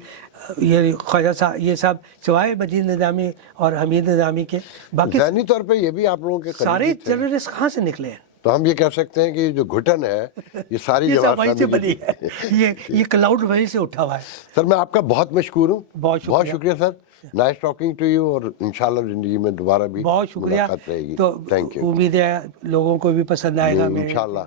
یہ خواجہ صاحب، یہ سب سوائے مجید نظامی اور حمید نظامی کے باقی ذہنی طور پہ یہ بھی آپ لوگوں کے سارے قریبی تھے. جرنلسٹ کہاں سے نکلے ہیں؟ تو ہم یہ کہہ سکتے ہیں کہ جو گھٹن ہے یہ ساری یہ سب جماعت وہیں سے اسلامی بنی ہے، یہ کلاؤڈ وہیں سے اٹھا ہوا ہے. سر میں آپ کا بہت مشکور ہوں. بہت شکریہ سر. نائس ٹاکنگ ٹو یو، اور انشاءاللہ زندگی میں دوبارہ بھی بہت شکریہ. ملاقات رہے گی. تو تھینک یو. امید ہے لوگوں کو بھی پسند آئے گا. انشاءاللہ.